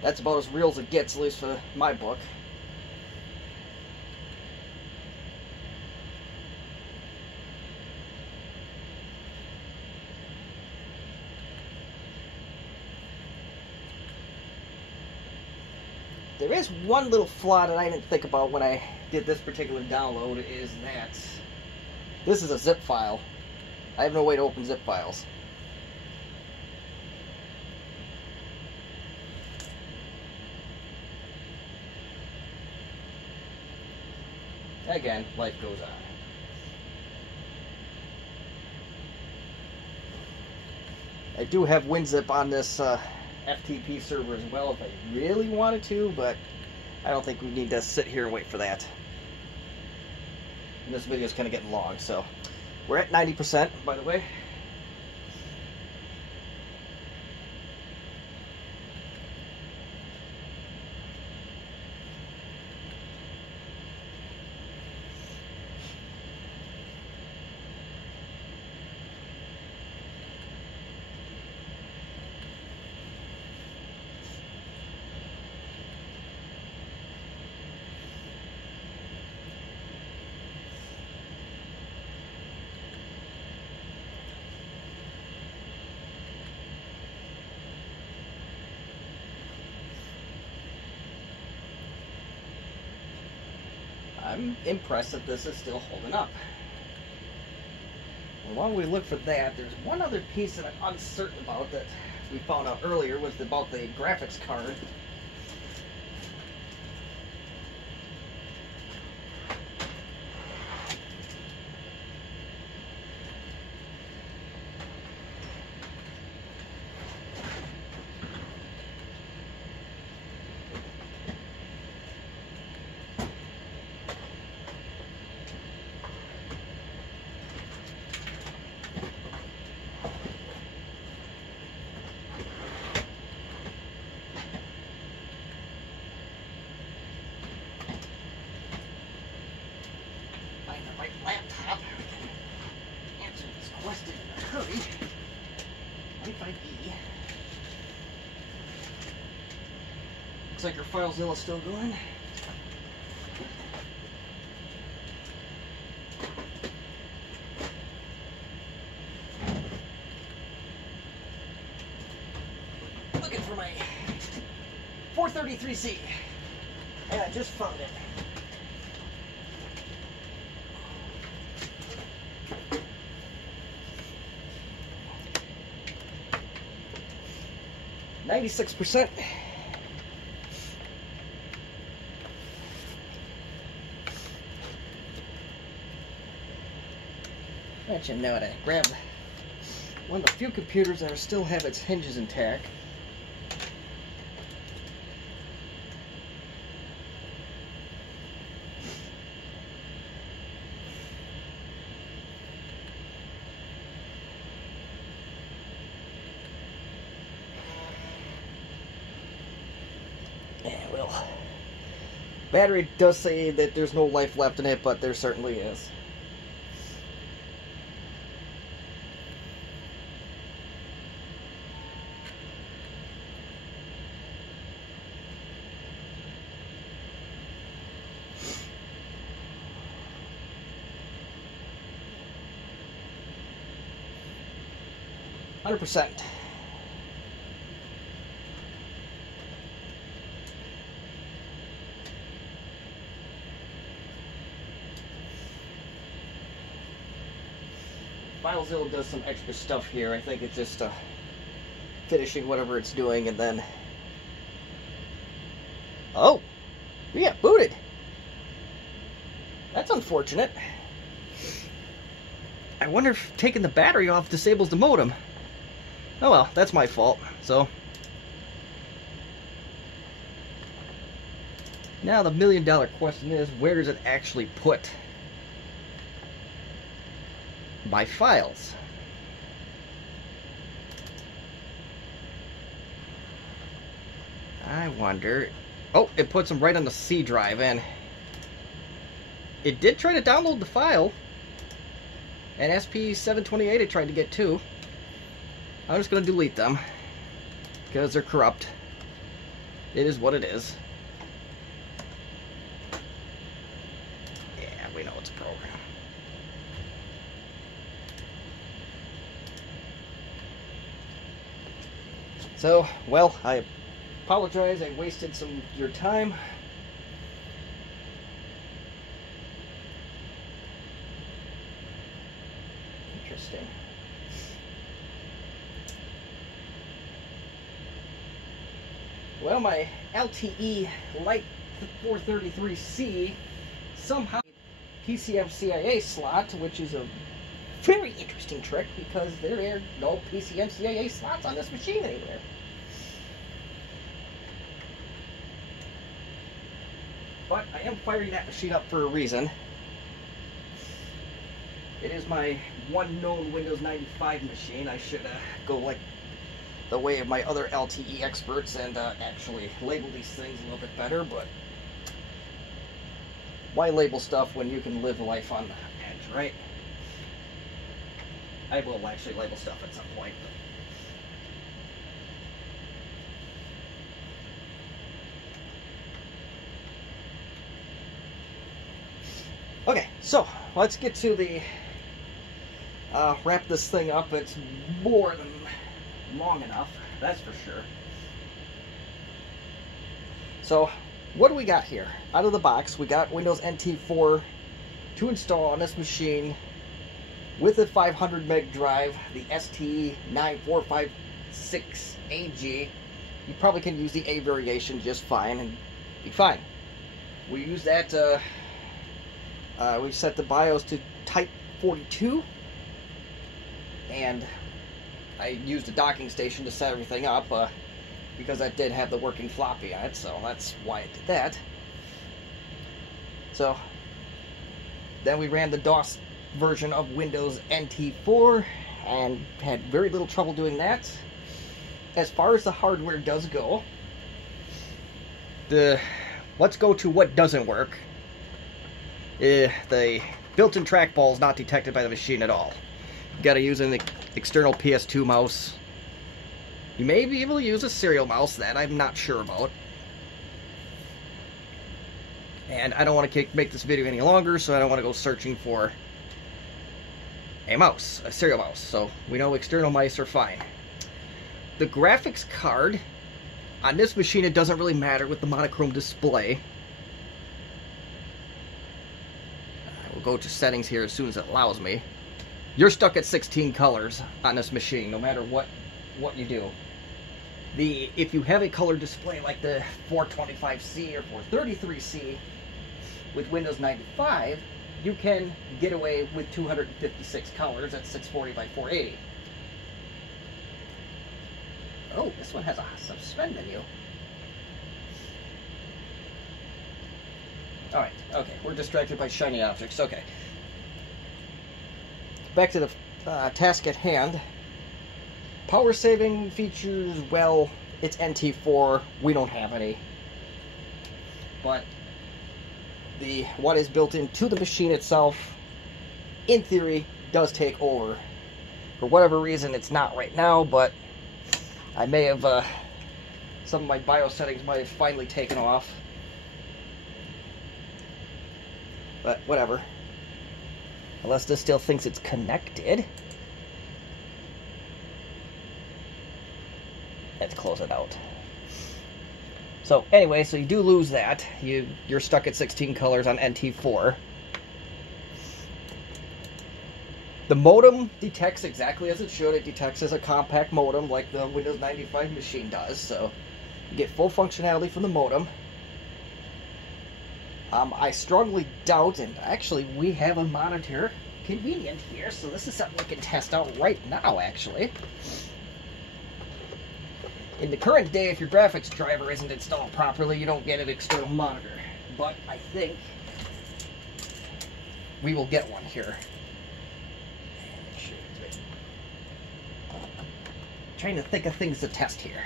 that's about as real as it gets, at least for my book. There is one little flaw that I didn't think about when I did this particular download, is that this is a zip file. I have no way to open zip files. Again, life goes on. I do have WinZip on this FTP server as well if I really wanted to, but I don't think we need to sit here and wait for that. And this video is kind of getting long, so we're at 90%, by the way. I'm impressed that this is still holding up. And while we look for that, there's one other piece that I'm uncertain about that we found out earlier, was about the graphics card. Laptop. Answer this question in a hurry. Wi-Fi E. Looks like your FileZilla is still going. Looking for my 433C. And I just found it. %. Mention now that I grabbed one of the few computers that still have its hinges intact. Yeah, well, battery does say that there's no life left in it, but there certainly is. 100%. FileZilla does some extra stuff here. I think it's just finishing whatever it's doing, and then... Oh! We got booted! That's unfortunate. I wonder if taking the battery off disables the modem. Oh well, that's my fault, so... Now the million-dollar question is, where does it actually put my files? I wonder... Oh, it puts them right on the C drive, and it did try to download the file. And SP728 it tried to get too. I'm just going to delete them because they're corrupt. It is what it is. Yeah, we know it's a program. So, well, I apologize. I wasted some of your time. Interesting. Well, my LTE Lite 433C somehow PCMCIA slot, which is a very interesting trick because there are no PCMCIA slots on this machine anywhere. But I am firing that machine up for a reason. It is my one known Windows 95 machine. I should go like the way of my other LTE experts and actually label these things a little bit better, but why label stuff when you can live life on the edge, right? I will actually label stuff at some point. Okay, so let's get to the wrap this thing up. It's more than long enough, that's for sure. So, what do we got here? Out of the box, we got Windows NT 4 to install on this machine with a 500 meg drive, the ST9456AG. You probably can use the A variation just fine and be fine. We use that, we set the BIOS to Type 42, and I used a docking station to set everything up because I did have the working floppy on it, so that's why I did that. So then we ran the DOS version of Windows NT 4 and had very little trouble doing that. As far as the hardware does go, let's go to what doesn't work. The built-in trackball is not detected by the machine at all. You gotta use an external PS2 mouse. You may be able to use a serial mouse, that I'm not sure about. And I don't want to make this video any longer, so I don't want to go searching for a mouse, a serial mouse. So we know external mice are fine. The graphics card, on this machine it doesn't really matter with the monochrome display. I will go to settings here as soon as it allows me. You're stuck at 16 colors on this machine, no matter what you do. If you have a color display like the 425C or 433C with Windows 95, you can get away with 256 colors at 640 by 480. Oh, this one has a suspend menu. Alright, okay, we're distracted by shiny objects, okay. Back to the task at hand. Power saving features, well, it's NT4, we don't have any. But what is built into the machine itself, in theory, does take over. For whatever reason, it's not right now, but I may have, some of my BIOS settings might have finally taken off. But whatever. Unless this still thinks it's connected. Let's close it out. So anyway, so you do lose that. You're stuck at 16 colors on NT4. The modem detects exactly as it should. It detects as a Compaq modem like the Windows 95 machine does. So you get full functionality from the modem. I strongly doubt, and actually we have a monitor convenient here, so this is something we can test out right now, actually. In the current day, if your graphics driver isn't installed properly, you don't get an external monitor. But I think we will get one here. Trying to think of things to test here.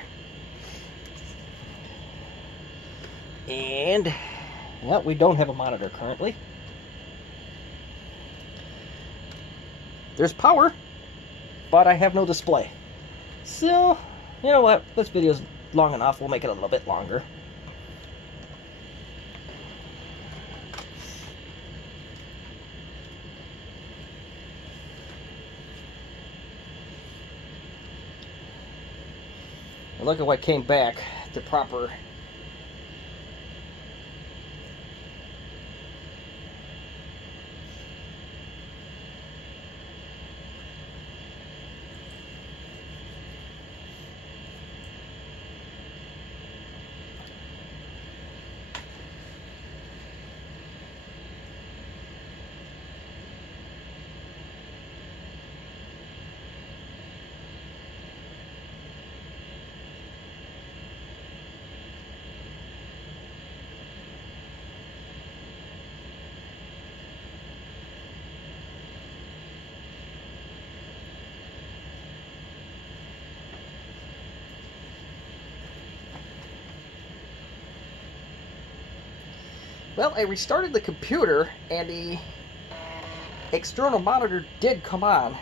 And, well, we don't have a monitor currently. There's power, but I have no display. So, you know what? This video's long enough. We'll make it a little bit longer. And look at what came back to proper. Well, I restarted the computer, and the external monitor did come on.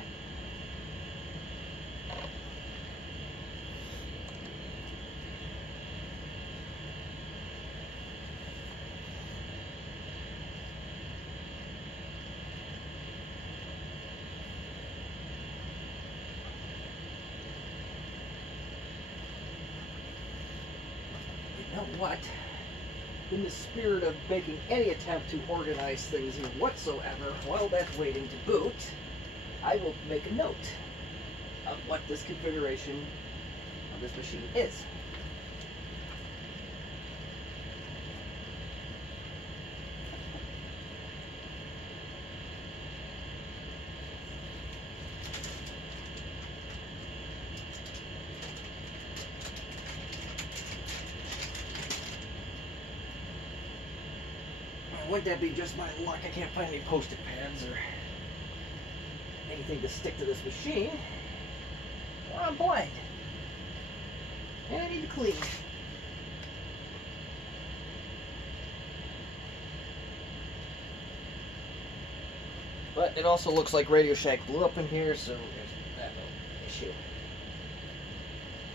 You know what? In the spirit of making any attempt to organize things here whatsoever, while that's waiting to boot, I will make a note of what this configuration of this machine is. Wouldn't that be just my luck? I can't find any post-it pads or anything to stick to this machine. Well, I'm blind. And I need to clean. But it also looks like Radio Shack blew up in here, so there's that issue.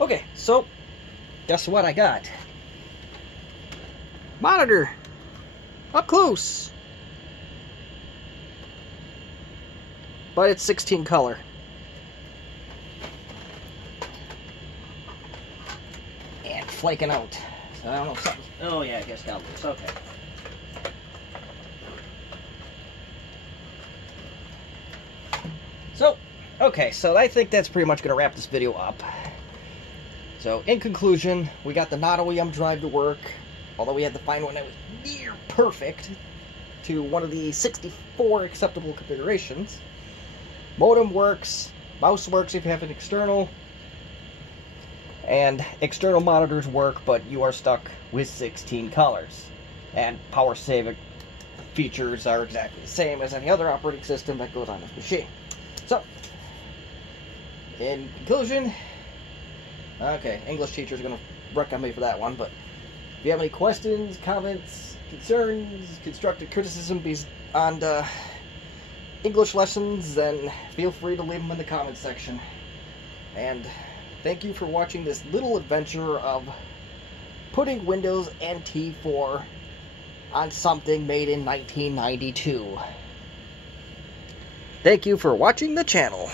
Okay, so guess what I got? Monitor! Up close! But it's 16 color. And flaking out. So I don't know if something's... Oh yeah, I guess got loose. Okay. So, okay, so I think that's pretty much going to wrap this video up. So, in conclusion, we got the not OEM drive to work. Although we had to find one that was near perfect to one of the 64 acceptable configurations. Modem works, mouse works if you have an external, and external monitors work, but you are stuck with 16 colors. And power saving features are exactly the same as any other operating system that goes on this machine. So, in conclusion, okay, English teachers are going to wreck on me for that one, but if you have any questions, comments, concerns, constructive criticism on English lessons, then feel free to leave them in the comments section. And thank you for watching this little adventure of putting Windows NT4 on something made in 1992. Thank you for watching the channel.